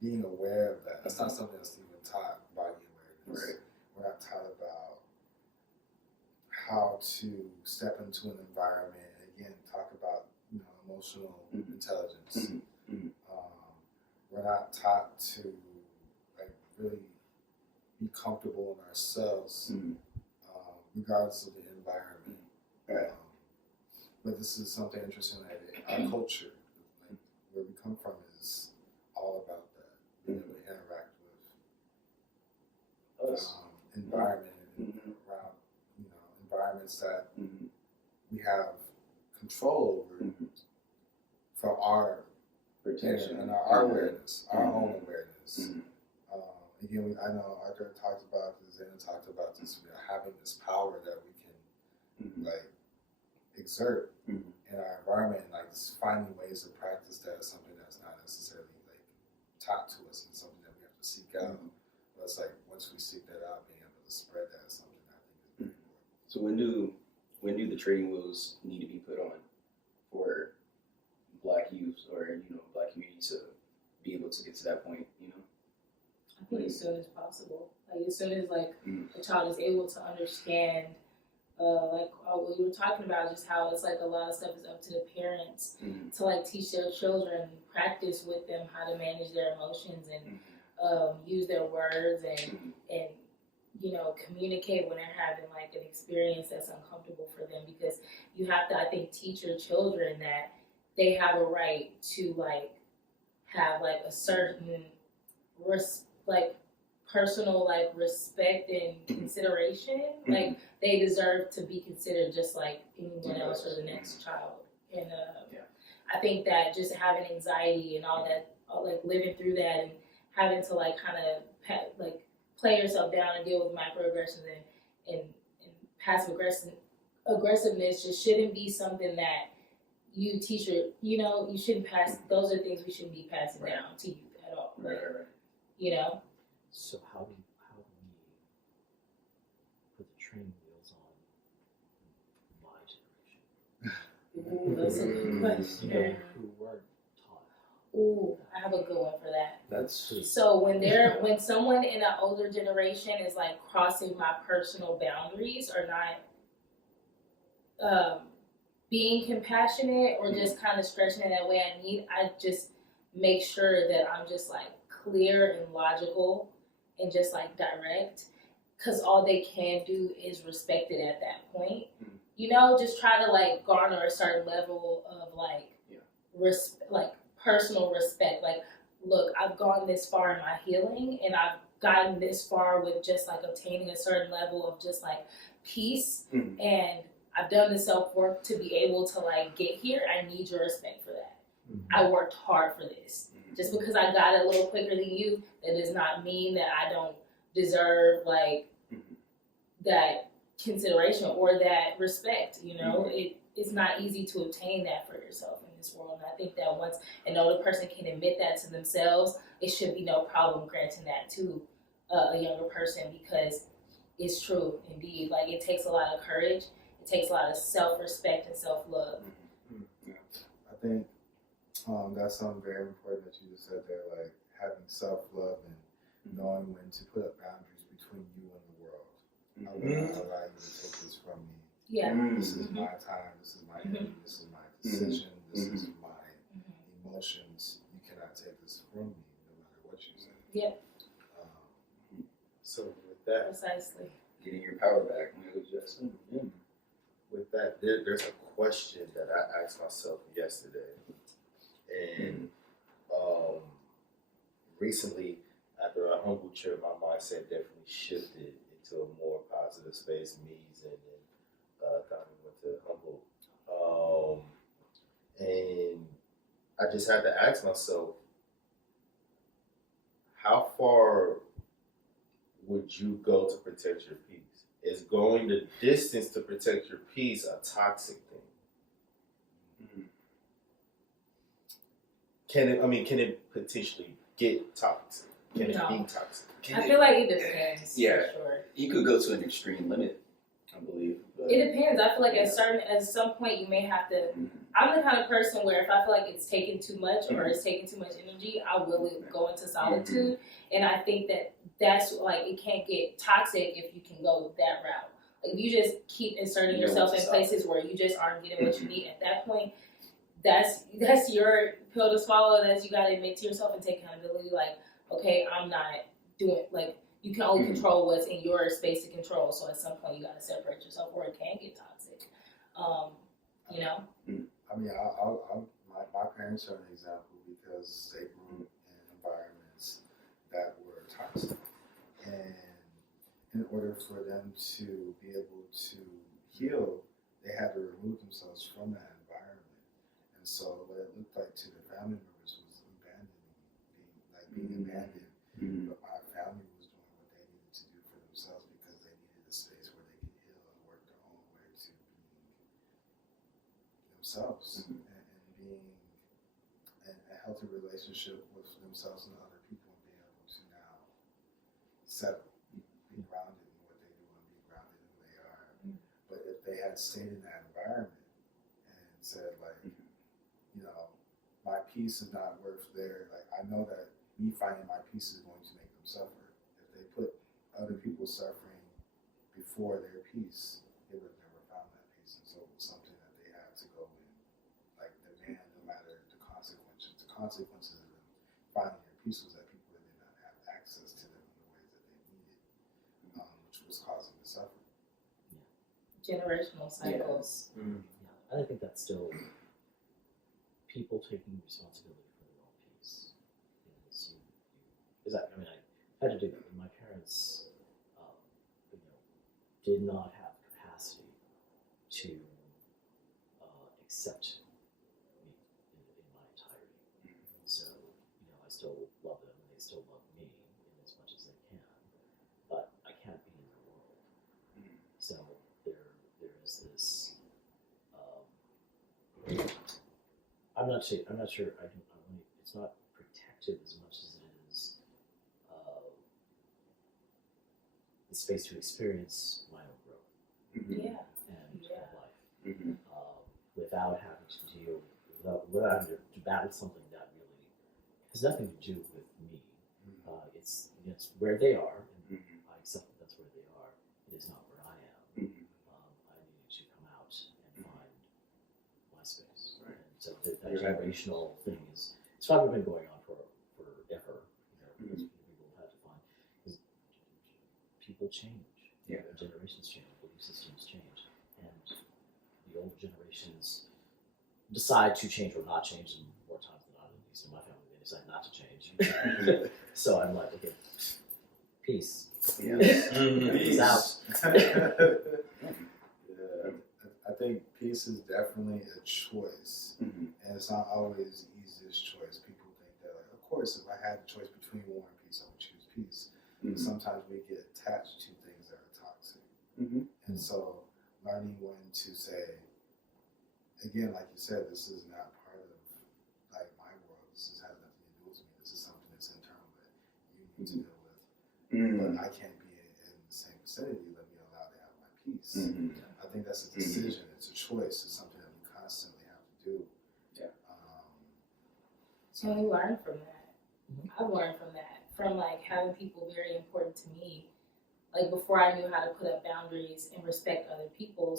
being aware of that. That's not something that's even taught, body awareness. Right. We're not taught about how to step into an environment and again talk about, you know, emotional intelligence. We're not taught to like really be comfortable in ourselves, regardless of the environment. But this is something interesting that our culture, like where we come from, is all about that. Being able to interact with environment around, you know, environments that we have control over for our protection and our awareness, our own awareness. Again, I know Arthur talked about this, Zen talked about this, you know, having this power that we can like exert in our environment, and like just finding ways to practice that is something that's not necessarily like taught to us and something that we have to seek out. But it's like once we seek that out, being able to spread that is something that I think is very important. So when do the training wheels need to be put on for Black youth or, you know, Black community to be able to get to that point, you know? I think as soon as possible. Like as soon as like a child is able to understand, like what we were talking about, just how it's like a lot of stuff is up to the parents to like teach their children, practice with them how to manage their emotions and use their words and you know, communicate when they're having like an experience that's uncomfortable for them, because you have to, I think, teach your children that they have a right to like have like a certain like personal like respect and consideration. Like they deserve to be considered just like anyone else or the next child. And I think that just having anxiety and all that, like living through that and having to like kind of like play yourself down and deal with microaggressions and passive aggressiveness just shouldn't be something that you teach your, you know, you shouldn't pass. Those are things we shouldn't be passing down to youth at all. Right. you know. So how do we put the training wheels on my generation? Ooh, that's a good You question. know, who weren't taught. Ooh, I have a good one for that. That's So when someone in an older generation is like crossing my personal boundaries or not being compassionate or just kind of stretching it that way I need, I just make sure that I'm just like clear and logical and just like direct, because all they can do is respect it at that point. You know, just try to like garner a certain level of like like personal respect. Like, look, I've gone this far in my healing and I've gotten this far with just like obtaining a certain level of just like peace, and I've done the self work to be able to like get here. I need your respect for that. I worked hard for this. Just because I got it a little quicker than you, that does not mean that I don't deserve like that consideration or that respect. You know, it's not easy to obtain that for yourself in this world. And I think that once an older person can admit that to themselves, it should be no problem granting that to a younger person, because it's true indeed. Like, it takes a lot of courage. It takes a lot of self-respect and self-love. I think that's something very important that you just said there, like having self-love and knowing when to put up boundaries between you and the world. I will not allow you to take this from me. Yeah. This is my time, this is my energy, this is my decision, this is my emotions. You cannot take this from me, no matter what you say. Yep. So with that, Precisely. getting your power back. with that, there's a question that I asked myself yesterday, and recently after a humble trip, my mindset definitely shifted into a more positive space. Me, Zen, and Tommy went to humble, and I just had to ask myself, how far would you go to protect your peace? Is going the distance to protect your peace a toxic thing? Can it potentially get toxic? Can it be toxic? I feel like it depends. Yeah. For sure. You could go to an extreme limit, I believe. But It depends. I feel like at some point you may have to. I'm the kind of person where if I feel like it's taking too much or it's taking too much energy, I will go into solitude. And I think that's like, it can't get toxic if you can go that route. Like, if you just keep inserting yourself in places where you just aren't getting what you need at that point, that's your pill to swallow. That's, you got to admit to yourself and take accountability. Like, okay, I'm not doing, like, you can only control what's in your space to control. So at some point you got to separate yourself, or it can get toxic. You know. I mean, my parents are an example because they grew in environments that were toxic, and in order for them to be able to heal, they had to remove themselves from that environment. And so what it looked like to the family members was being abandoned. But my family was doing what they needed to do for themselves because they needed a space where they could heal and work their own way to being themselves and being in a healthy relationship with themselves and other people, and being able to now settle, be grounded in what they do and be grounded in who they are. But if they had stayed in that environment and said, like, you know, my peace is not worth their, like, I know that me finding my peace is going to make them suffer. If they put other people's suffering before their peace, they would have never found that peace. And so it was something that they had to go and, like, demand, no matter the consequences. The consequences of them finding their peace was that people did not have access to them in the ways that they needed, which was causing the suffering. Generational cycles. Yeah. I think that's still people taking responsibility for their own peace. Because I had to do that. My parents, did not have capacity to accept me in my entirety. So, I still love them and they still love me in as much as they can, but I can't be in their world. So there is this. I'm not sure. It's not protective as much as it is the space to experience my own growth Yeah. and Yeah. life without having to deal, without having to battle something that really has nothing to do with me. It's where they are, and I accept that that's where they are. It is not where I am. I needed to come out and find my space. Right. And so that generational thing it's probably been going on forever. Because people have had to find, because people change. Yeah. Generations change, belief systems change, and the older generations decide to change or not change, and more times than not, at least in my family, they decide not to change. So I'm like, okay, peace. Yeah. Peace out. Yeah, I think peace is definitely a choice, and it's not always the easiest choice. People think that, like, of course, if I had the choice between war and peace, I would choose peace. Sometimes we get attached to things that are toxic, and so learning when to say, again, like you said, this is not part of like my world. This has nothing to do with me. This is something that's internal that you need to deal with. But I can't be in the same vicinity. Let me allow to have my peace. I think that's a decision. It's a choice. It's something that we constantly have to do. Yeah. And we learn from that. I've learned from that. From like having people very important to me. Like before I knew how to put up boundaries and respect other people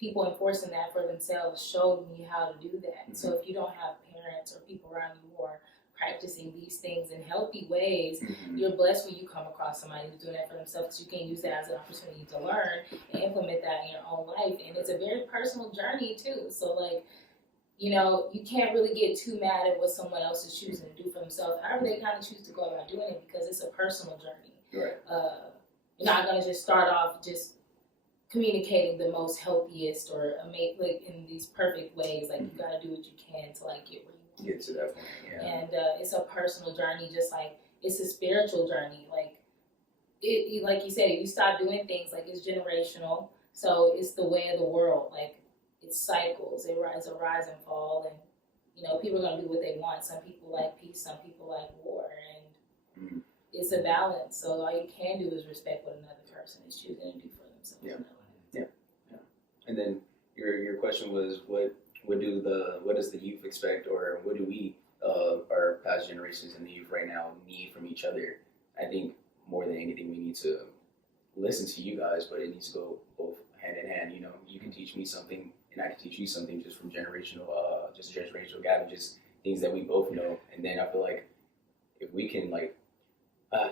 enforcing that for themselves showed me how to do that. So if you don't have parents or people around you who are practicing these things in healthy ways, you're blessed when you come across somebody who's doing that for themselves, because you can use that as an opportunity to learn and implement that in your own life. And it's a very personal journey too. So like, you know, you can't really get too mad at what someone else is choosing to do for themselves. However they kind of choose to go about doing it, because it's a personal journey. Right. You're not gonna just start off just communicating the most healthiest or like in these perfect ways. Like you gotta do what you can to like get where you want. Get to that point. Yeah. And it's a personal journey, just like it's a spiritual journey. Like like you said, if you stop doing things, like it's generational. So it's the way of the world. Like it cycles. It rise and fall, and you know people are gonna do what they want. Some people like peace. Some people like war, and it's a balance. So all you can do is respect what another person is choosing to do for themselves. Yeah. And then your question was what does the youth expect, or what do we our past generations and the youth right now need from each other? I think more than anything we need to listen to you guys, but it needs to go both hand in hand. You know, you can teach me something and I can teach you something just from generational gap, just things that we both know. And then I feel like if we can like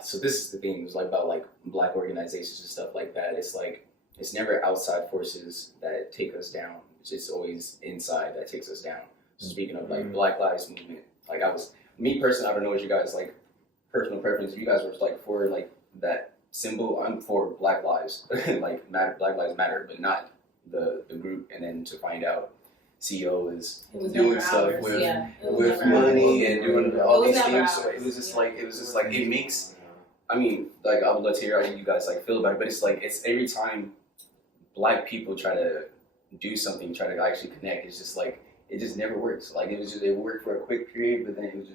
so this is the thing, it's like about like black organizations and stuff like that. It's like it's never outside forces that take us down. It's just always inside that takes us down. So speaking of like Black Lives Movement, like me personally, I don't know what you guys like personal preference. If you guys were like for like that symbol, I'm for Black Lives, like Black Lives Matter, but not the group. And then to find out CEO is doing stuff with money and doing all these things. So it was just like it makes. I mean, like I would love to hear how you guys like feel about it, but it's every time Black people try to do something, try to actually connect, it's just like it just never works. Like it worked for a quick period, but then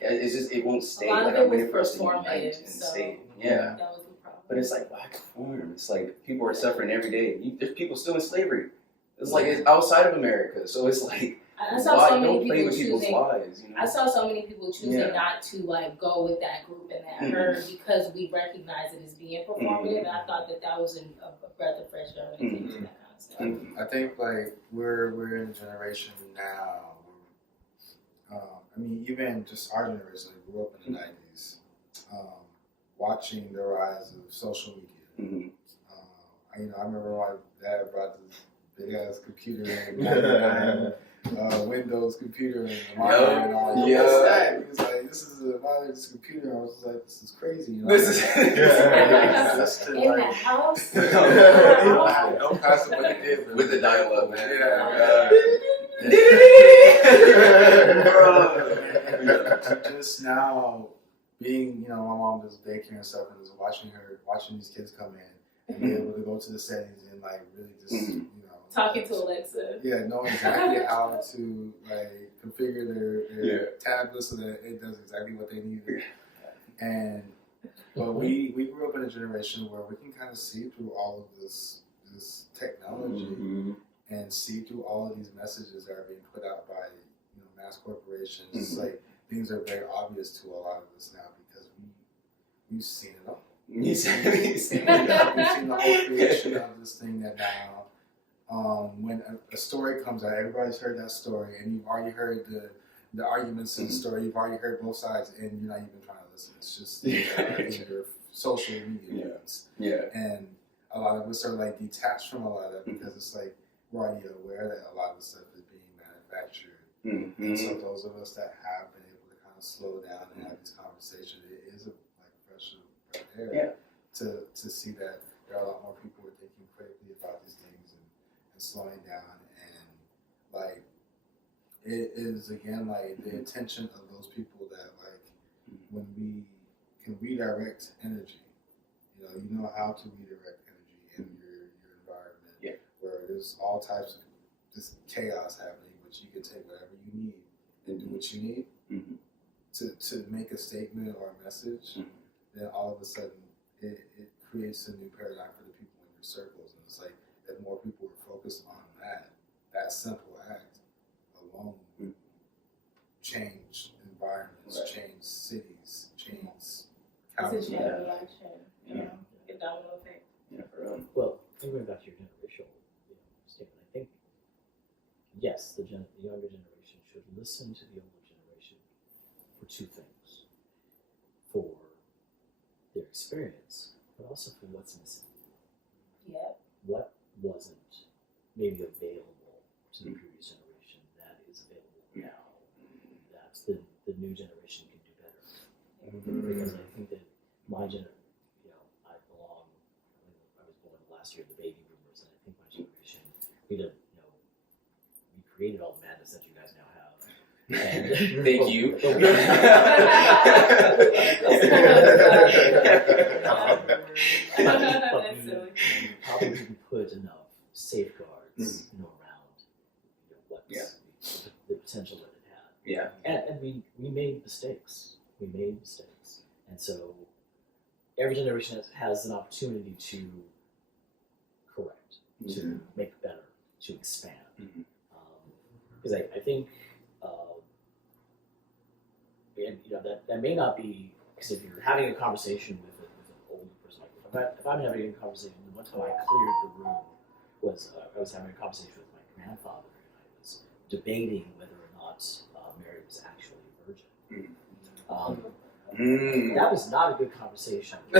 it won't stay. Like I'm waiting for us to unite and stay. Yeah. That was the problem. But it's like why conform? It's like people are suffering every day. There's people still in slavery. It's like it's outside of America, so it's like why don't play with people's lives? You know? I saw so many people choosing not to like go with that group and that herd because we recognize it as being performative, and I thought that was a breath of fresh air when it came to that kind of stuff. I think like we're in a generation now. I mean, even just our generation, like, grew up in the '90s, watching the rise of social media. I remember my dad brought this big ass computer in, Windows computer and the monitor and all that. What's that? He was like, "This is a monitor's computer." I was like, "This is crazy." You know? This is In the house. Don't pass it what he did with the dial-up, man. Just now being, my mom does daycare and stuff, and just watching these kids come in and be able to go to the settings and like really just talking to Alexa. Yeah, know exactly how to like configure their tablet so that it does exactly what they need. And But we grew up in a generation where we can kind of see through all of this technology and see through all of these messages that are being put out by mass corporations. It's like things are very obvious to a lot of us now because we've seen it all. We've seen the whole creation of this thing that now, when a story comes out, everybody's heard that story, and you've already heard the arguments in the story. You've already heard both sides, and you're not even trying to listen. It's just in your social media feeds. And a lot of us are like detached from a lot of that because it's like we're already aware that a lot of the stuff is being manufactured. And so those of us that have been able to kind of slow down and have these conversations, it is like fresh air to see that there are a lot more people who are thinking critically about these things and slowing down, and like it is again like the attention of those people that like when we can redirect energy, you know how to redirect energy in your environment where there's all types of this chaos happening, but you can take whatever you need and do what you need to make a statement or a message. Then all of a sudden it creates a new paradigm for the people in your circles, and it's like if more people are focused on that simple act alone would change environments, change cities, change counties. It's a chain reaction, a domino effect. Well, going back to your generational statement, I think yes, the younger generation should listen to the older generation for two things: for their experience, but also for what's missing. What wasn't maybe available to the previous generation that is available now? That the new generation can do better. Because I think that my generation, I was born last year, the baby boomers, and I think my generation, we created all the madness that you guys now have. And, Thank you. But we probably didn't put enough safeguards around what's the potential that it had. And we made mistakes. And so every generation has an opportunity to correct, to make better, to expand. Because I think, that may not be, because if you're having a conversation with an older person, like if I'm having a conversation, the one time I cleared the room was I was having a conversation with my grandfather, and I was debating whether or not Mary was actually a virgin. That was not a good conversation to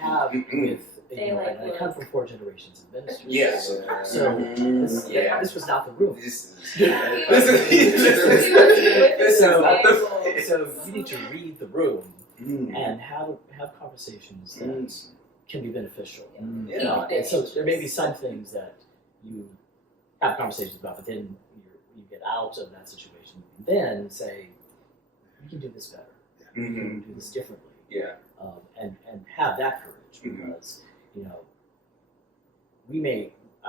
have with. And I come from 4 generations of ministry. Yes. So this was not the room. So you need to read the room and have conversations that can be beneficial. And so there may be some things that you have conversations about, but then you get out of that situation and then say, you can do this better. You can do this differently. And have that courage because I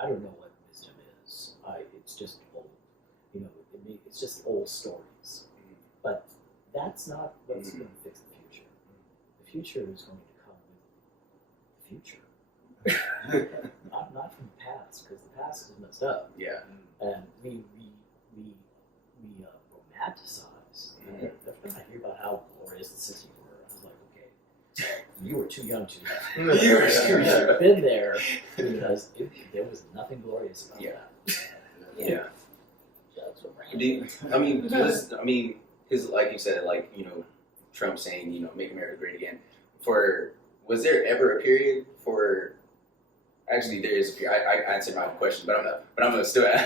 don't know what wisdom is. It's just old, it's just old stories. But that's not what's going to fix the future. The future is going to come with the future. not from the past, because the past is messed up. And we romanticize. When I hear about how glorious the 60s were, I was like, okay, you were too young to you were been there because there was nothing glorious about that. Because like you said, Trump saying, make America great again. Was there ever a period for? Actually, there is a period. I answered my own question, but I'm gonna still gonna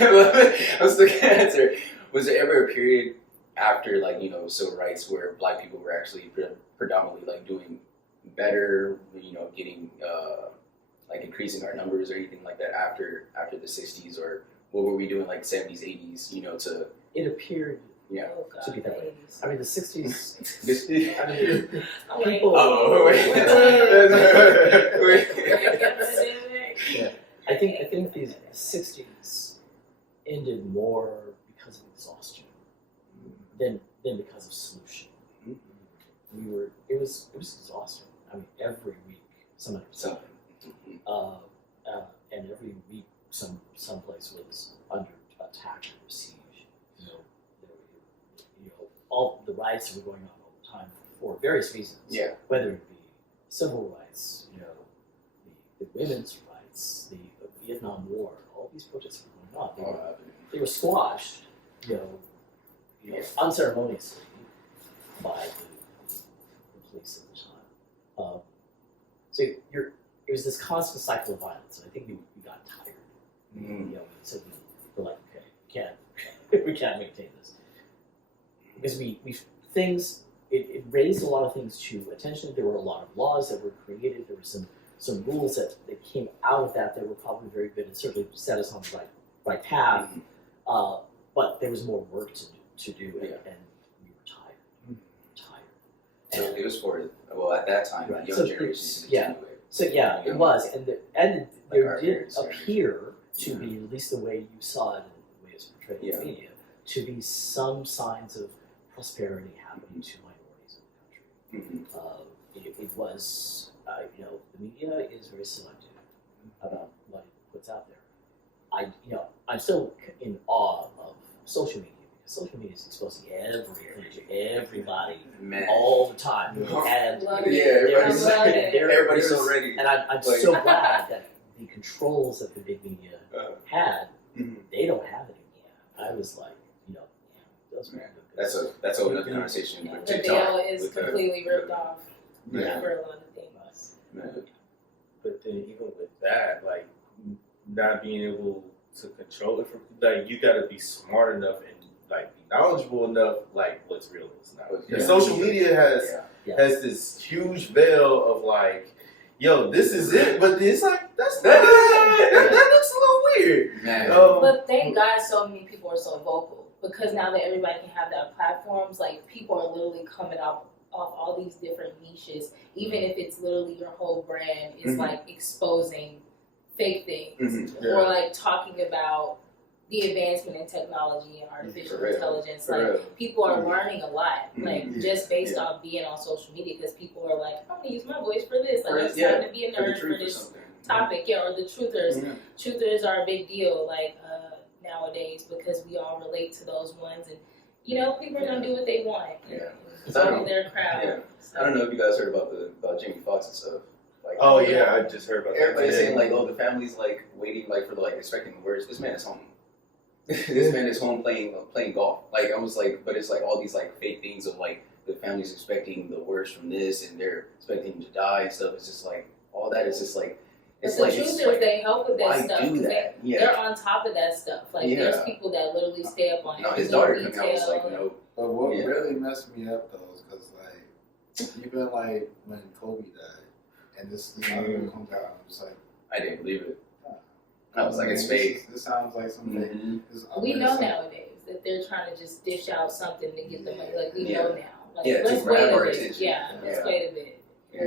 answer. Was there ever a period after civil rights where Black people were actually predominantly doing better, getting increasing our numbers or anything like that after the 60s, or what were we doing 70s, 80s, to it appeared to be that way. I mean the 60s people I think these 60s ended more because of exhaustion than because of solution. it was exhausting. I mean, every week somebody was dying. And every week someplace was under attack or siege. There were, all the riots that were going on all the time for various reasons. Yeah. Whether it be civil rights, the women's rights, the Vietnam War, all these protests were going on. They were squashed, unceremoniously by the police at the time. So it was this constant cycle of violence, and I think we got tired. So we're like, okay, we can't maintain this because it raised a lot of things to attention. There were a lot of laws that were created. There were some rules that came out of that were probably very good and certainly set us on the right path. But there was more work to do, and we were tired. So it was for at that time, Right. the young So generation. So it was, and there did parents' appear to be, at least the way you saw it and the way it's portrayed in the media, to be some signs of prosperity happening to minorities in the country. It was, the media is very selective about what it puts out there. I'm still in awe of social media because social media is exposing everything to everybody all the time. And everybody's so ready. And I'm so glad that the controls that the big media had, they don't have it anymore. I was like, those are good. That's a whole other conversation. With The TikTok, veil is with completely ripped off for Yeah. a lot of things. But then even with that, like not being able to control it from you gotta be smart enough and like be knowledgeable enough like what's real and what's not. Because social media has this huge veil of like, this is it, but it's like that looks a little weird. But thank God so many people are so vocal because now that everybody can have that platforms, like people are literally coming off all these different niches, even if it's literally your whole brand is like exposing fake things or like talking about the advancement in technology and artificial intelligence. People are learning a lot, just based on being on social media because people are like, I'm gonna use my voice for this. Like I'm trying to be a nerd for this topic. Or the truthers. Truthers are a big deal nowadays because we all relate to those ones and people are gonna do what they want. It's all their crowd. Yeah. I don't know if you guys heard about Jamie Foxx and stuff. I just heard about that. Everybody's saying the family's waiting for expecting the words. This man is home. This man is home playing golf. I was but it's all these fake things of the family's expecting the worst from this and they're expecting him to die and stuff. It's just all that is just But the truth is, they help with that stuff because they're on top of that stuff. There's people that literally stay up on it. No, his daughter coming out was no. But what really messed me up though is because even when Kobe died and this comes out, I'm just I didn't believe it. I was it's fake. This sounds like some fake. We know nowadays that they're trying to just dish out something to get the money. We know now. Let's wait a bit. Let's wait a bit.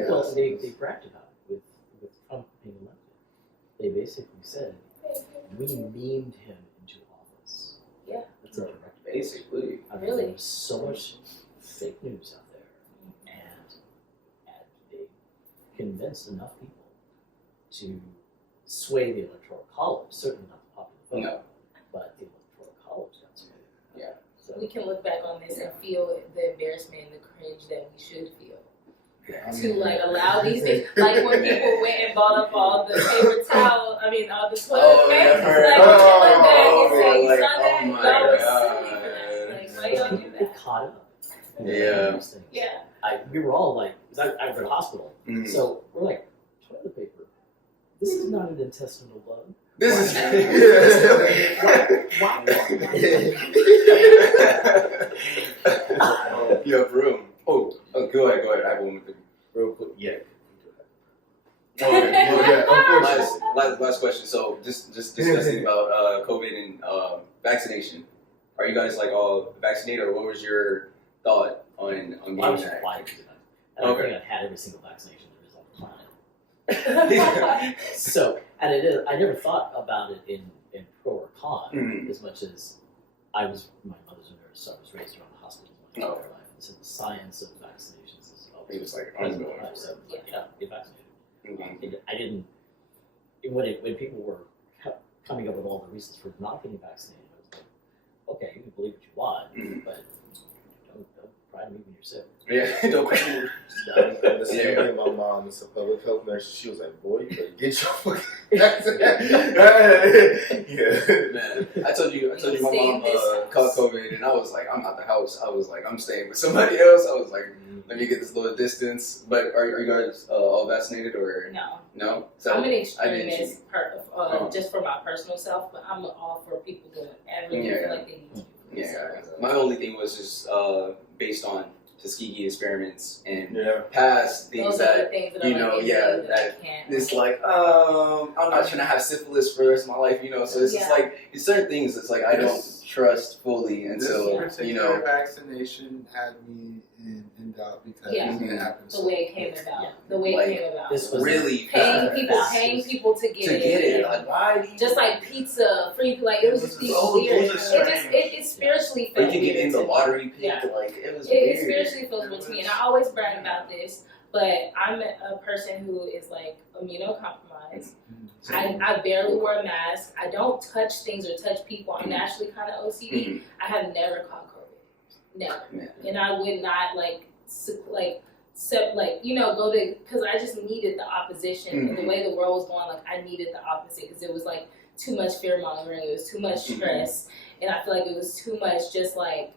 Well, they bragged about it with Trump being elected. They basically said, we memed him into office. Yeah. That's a direct basically. Really? There's so much fake news out there. And they convinced enough people to sway the Electoral College. Certainly not the popular vote. But the Electoral College got swayed. Yeah. So we can look back on this and feel the embarrassment and the cringe that we should feel. To allow these things, when people went and bought up all the paper towel, all the toilet paper, y'all were silly for that. Why y'all do that? It caught up. Yeah. We were all I was at the hospital, so we're toilet paper. This is not an intestinal bug. This is. You have room. Oh, go ahead. I have one with Real quick, Last question. So, just discussing about COVID and vaccination. Are you guys all vaccinated, or what was your thought on getting I was that? required to. And I think I've had every single vaccination there is on the planet. So, and it is. I never thought about it in pro or con as much as my mother's a nurse, so I was raised around the hospitals my entire life. And so the science of vaccinations is He was like, I I'm was going for so, it. yeah, get vaccinated. Mhm. I didn't when people were coming up with all the reasons for not getting vaccinated. I was like, okay, you can believe what you want, Mhm. but don't try to me when you're sick. Yeah, don't I'm the same Yeah. way. My mom is a public health nurse. She was like, "Boy, you better get your fucking vaccine." Yeah. Man, I told you my Stay in mom this house. caught COVID, and I was like, I'm out the house. I was like, I'm staying with somebody else. I was like, let me get this little distance. But are you guys all vaccinated or No. no? So I'm an I didn't extremist, just for my personal self, but I'm all for people doing whatever they feel like they need to do. Yeah, my only thing was just based on Tuskegee experiments and Yeah. past things Those are the that things that you I'm know, like, yeah, that that I can't. it's like, I'm not trying to have syphilis for the rest of my life, you know. So it's just Yeah. like it's certain things. It's like I don't trust fully This until particular you know. vaccination had me in doubt because Yeah. it happened The so way it came quick. about. Yeah. The way Like, it came about. This was Really paying people to get it. Like, why do you Just like pizza, free, like it was just these Those weird. are It strange. it spiritually or felt you can get weird in the to me. lottery pick, Yeah. like it was It weird. spiritually feels weird to me, and I always brag about this. But I'm a person who is like immunocompromised. I barely wear a mask. I don't touch things or touch people. I'm naturally kind of OCD. Mhm. I have never caught COVID, never, Yeah. and I would not go to because I just needed the opposition. And the way the world was going, like I needed the opposite because it was like too much fear mongering. It was too much stress, and I feel like it was too much just like.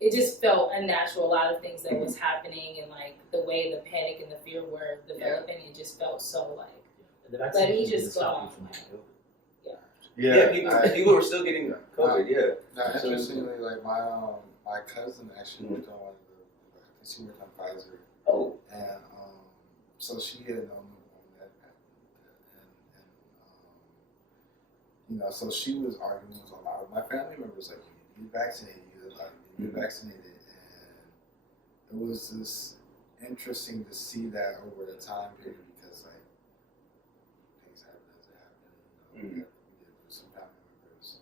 It just felt unnatural. A lot of things that was happening, and like the way the panic and the fear were developing, it just felt so like. The vaccine he didn't just stop gone. you from having COVID. People were still getting COVID. Yeah. Now, interestingly, like my cousin actually worked on one of I think she worked on Pfizer, Oh. and so she had known on that, and so she was arguing with a lot of my family members, like you need to get vaccinated, you need to get vaccinated, and it was just interesting to see that over the time period because like things happen as they happen. We did lose some family members.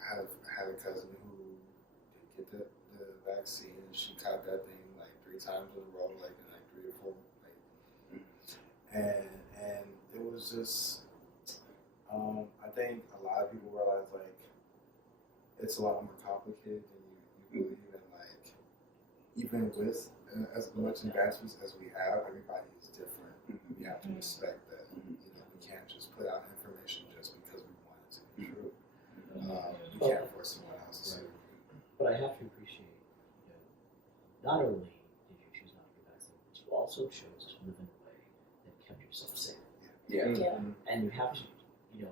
I had a cousin who did get the vaccine, and she caught that thing like 3 times in a row, like in like 3 or 4, and it was just. I think a lot of people realize like it's a lot more complicated than you believe, and like even with as much advancements as we have, everybody is different. We have to respect that. We can't just put out information just because we want it to be true. You can't force someone else to say. But I have to appreciate, not only did you choose not to get vaccinated, but you also chose to live in a way that kept yourself safe. Yeah. Yeah. And you have to, you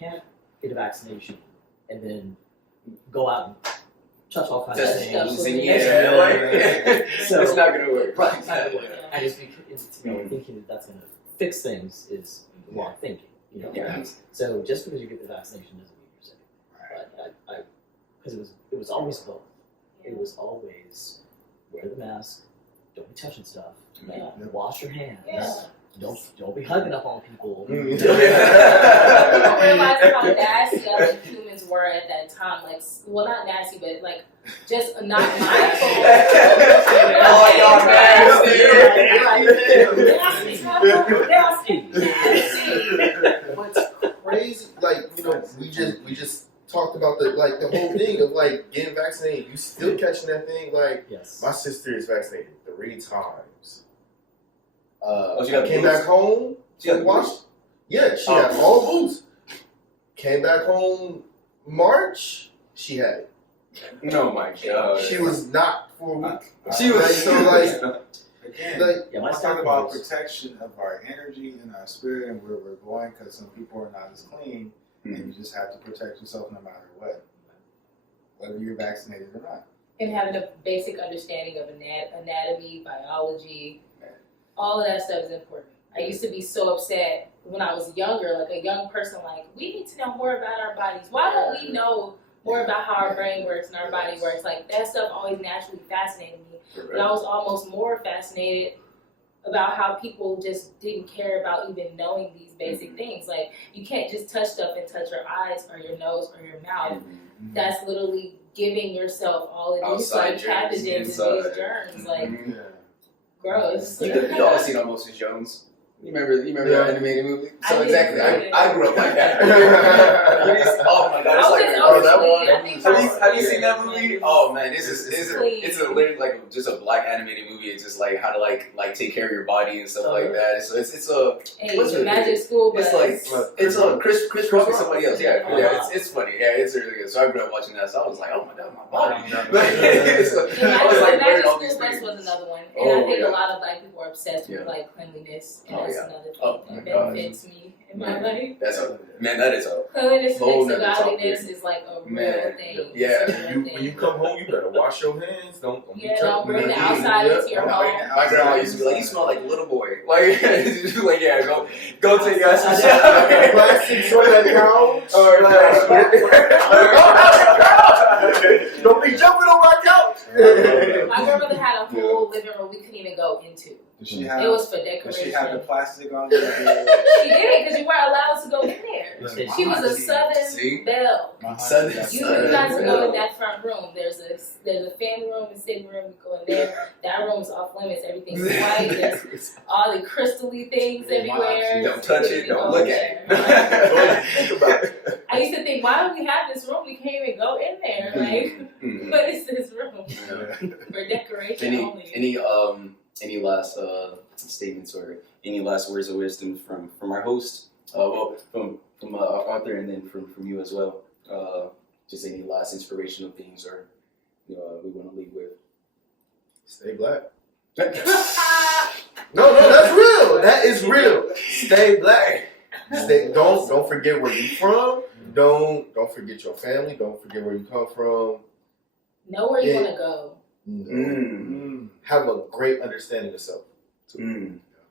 can't get a vaccination and then go out and touch all kinds of That's things. So it's not gonna work. Right, it's not gonna work. And it's thinking that that's gonna fix things is wrong thinking. Yeah. So just because you get the vaccination doesn't mean you're safe. But because it was always both. It was always wear the mask, don't be touching stuff, wash your hands. Yeah. Don't be hugging up on people. I realized how nasty other humans were at that time. Like, well, not nasty, but like just not mindful. What's crazy, like we just talked about the whole thing of like getting vaccinated. You still catching that thing? Like Yes. my sister is vaccinated 3 times. She got Came boots? back home. She got watched. Yeah, she had all the boots. Came back home March. She had it. No, my God. She was not for a week. She was so like Again, Yeah, my let's staff talk about members- protection of our energy and our spirit and where we're going, because some people are not as clean, and you just have to protect yourself no matter what, whether you're vaccinated or not. And having a basic understanding of anatomy, biology, all of that stuff is important. I used to be so upset when I was younger, like a young person, like, we need to know more about our bodies. Why don't we know more about how our brain works and our body works? Like, that stuff always naturally fascinated me. But I was almost more fascinated about how people just didn't care about even knowing these basic things. Like, you can't just touch stuff and touch your eyes or your nose or your mouth. That's literally giving yourself all of these Outside like germs, pathogens and inside. these germs. Like, Yeah. gross. You all seen Almost as Jones. You remember that animated movie? So I exactly, didn't. I grew up like that. Oh my god, it's like have you seen that movie? Oh man, it's literally like just a black animated movie. It's just like how to like take care of your body and stuff like that. So it's a Hey, what's the it? Magic School Bus. It's a Chris Rock and somebody else. Yeah, it's funny. Yeah, it's really good. So I grew up watching that. So I was like, oh my god, my body. I was like the learning Magic all these School Bus things. was another one, and I think yeah. a lot of black people are obsessed with Yeah. like cleanliness, and Oh, that's yeah. another thing Oh, my that gosh. benefits me in my Man, life. that is a Cleanliness whole next to nother godliness topic. is like a real Man, thing. yeah. It's a real When you thing. come home, you better wash your hands. Don't be Yeah, don't bring the touching outside into your don't home. bring the My grandma outside. used to be like, "You smell like a little boy." Like, like yeah, go take us some Plastics on that couch. Don't be jumping on my couch. My grandmother had a whole living room we couldn't even go into. Did she have? It was for Did decoration. she have the plastic on there? She did, because you weren't allowed to go in there. She was a See? Southern belle. Southern- You Southern guys can go belle. in that front room. There's a family room and sitting room. You go in there. That room's off limits. Everything's white. There's all the crystally things everywhere. Don't touch it. Don't look at it. Think about it. I used to think, why do we have this room? We can't even go in there. Like, Mhm. what is this room for decoration only? Any last statements or any last words of wisdom from our host? Well, from our author, and then from you as well. Just any last inspirational things or we want to leave with. Stay black. No, that's real. That is real. Stay black. Don't forget where you're from. Don't forget your family. Don't forget where you come from. Know where you want to go. Have a great understanding of self.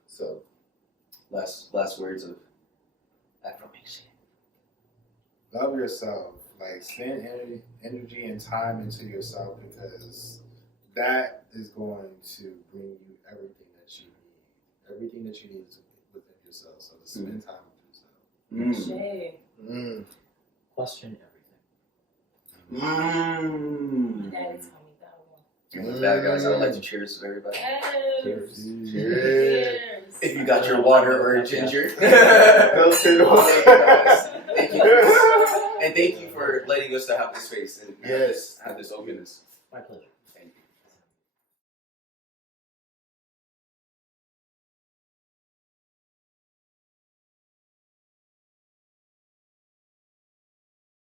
So Last words of affirmation. Love yourself. Like, spend energy and time into yourself, because that is going to bring you everything that you need. Everything that you need is within yourself. So to spend time with yourself. Shay. Question everything. My daddy told me that one. And with that, guys, I would like to cheers to everybody. Cheers. Cheers. If you got your water or your ginger. Go to the Thank you. And thank you for letting us to have this space and Yes. have this openness. My pleasure.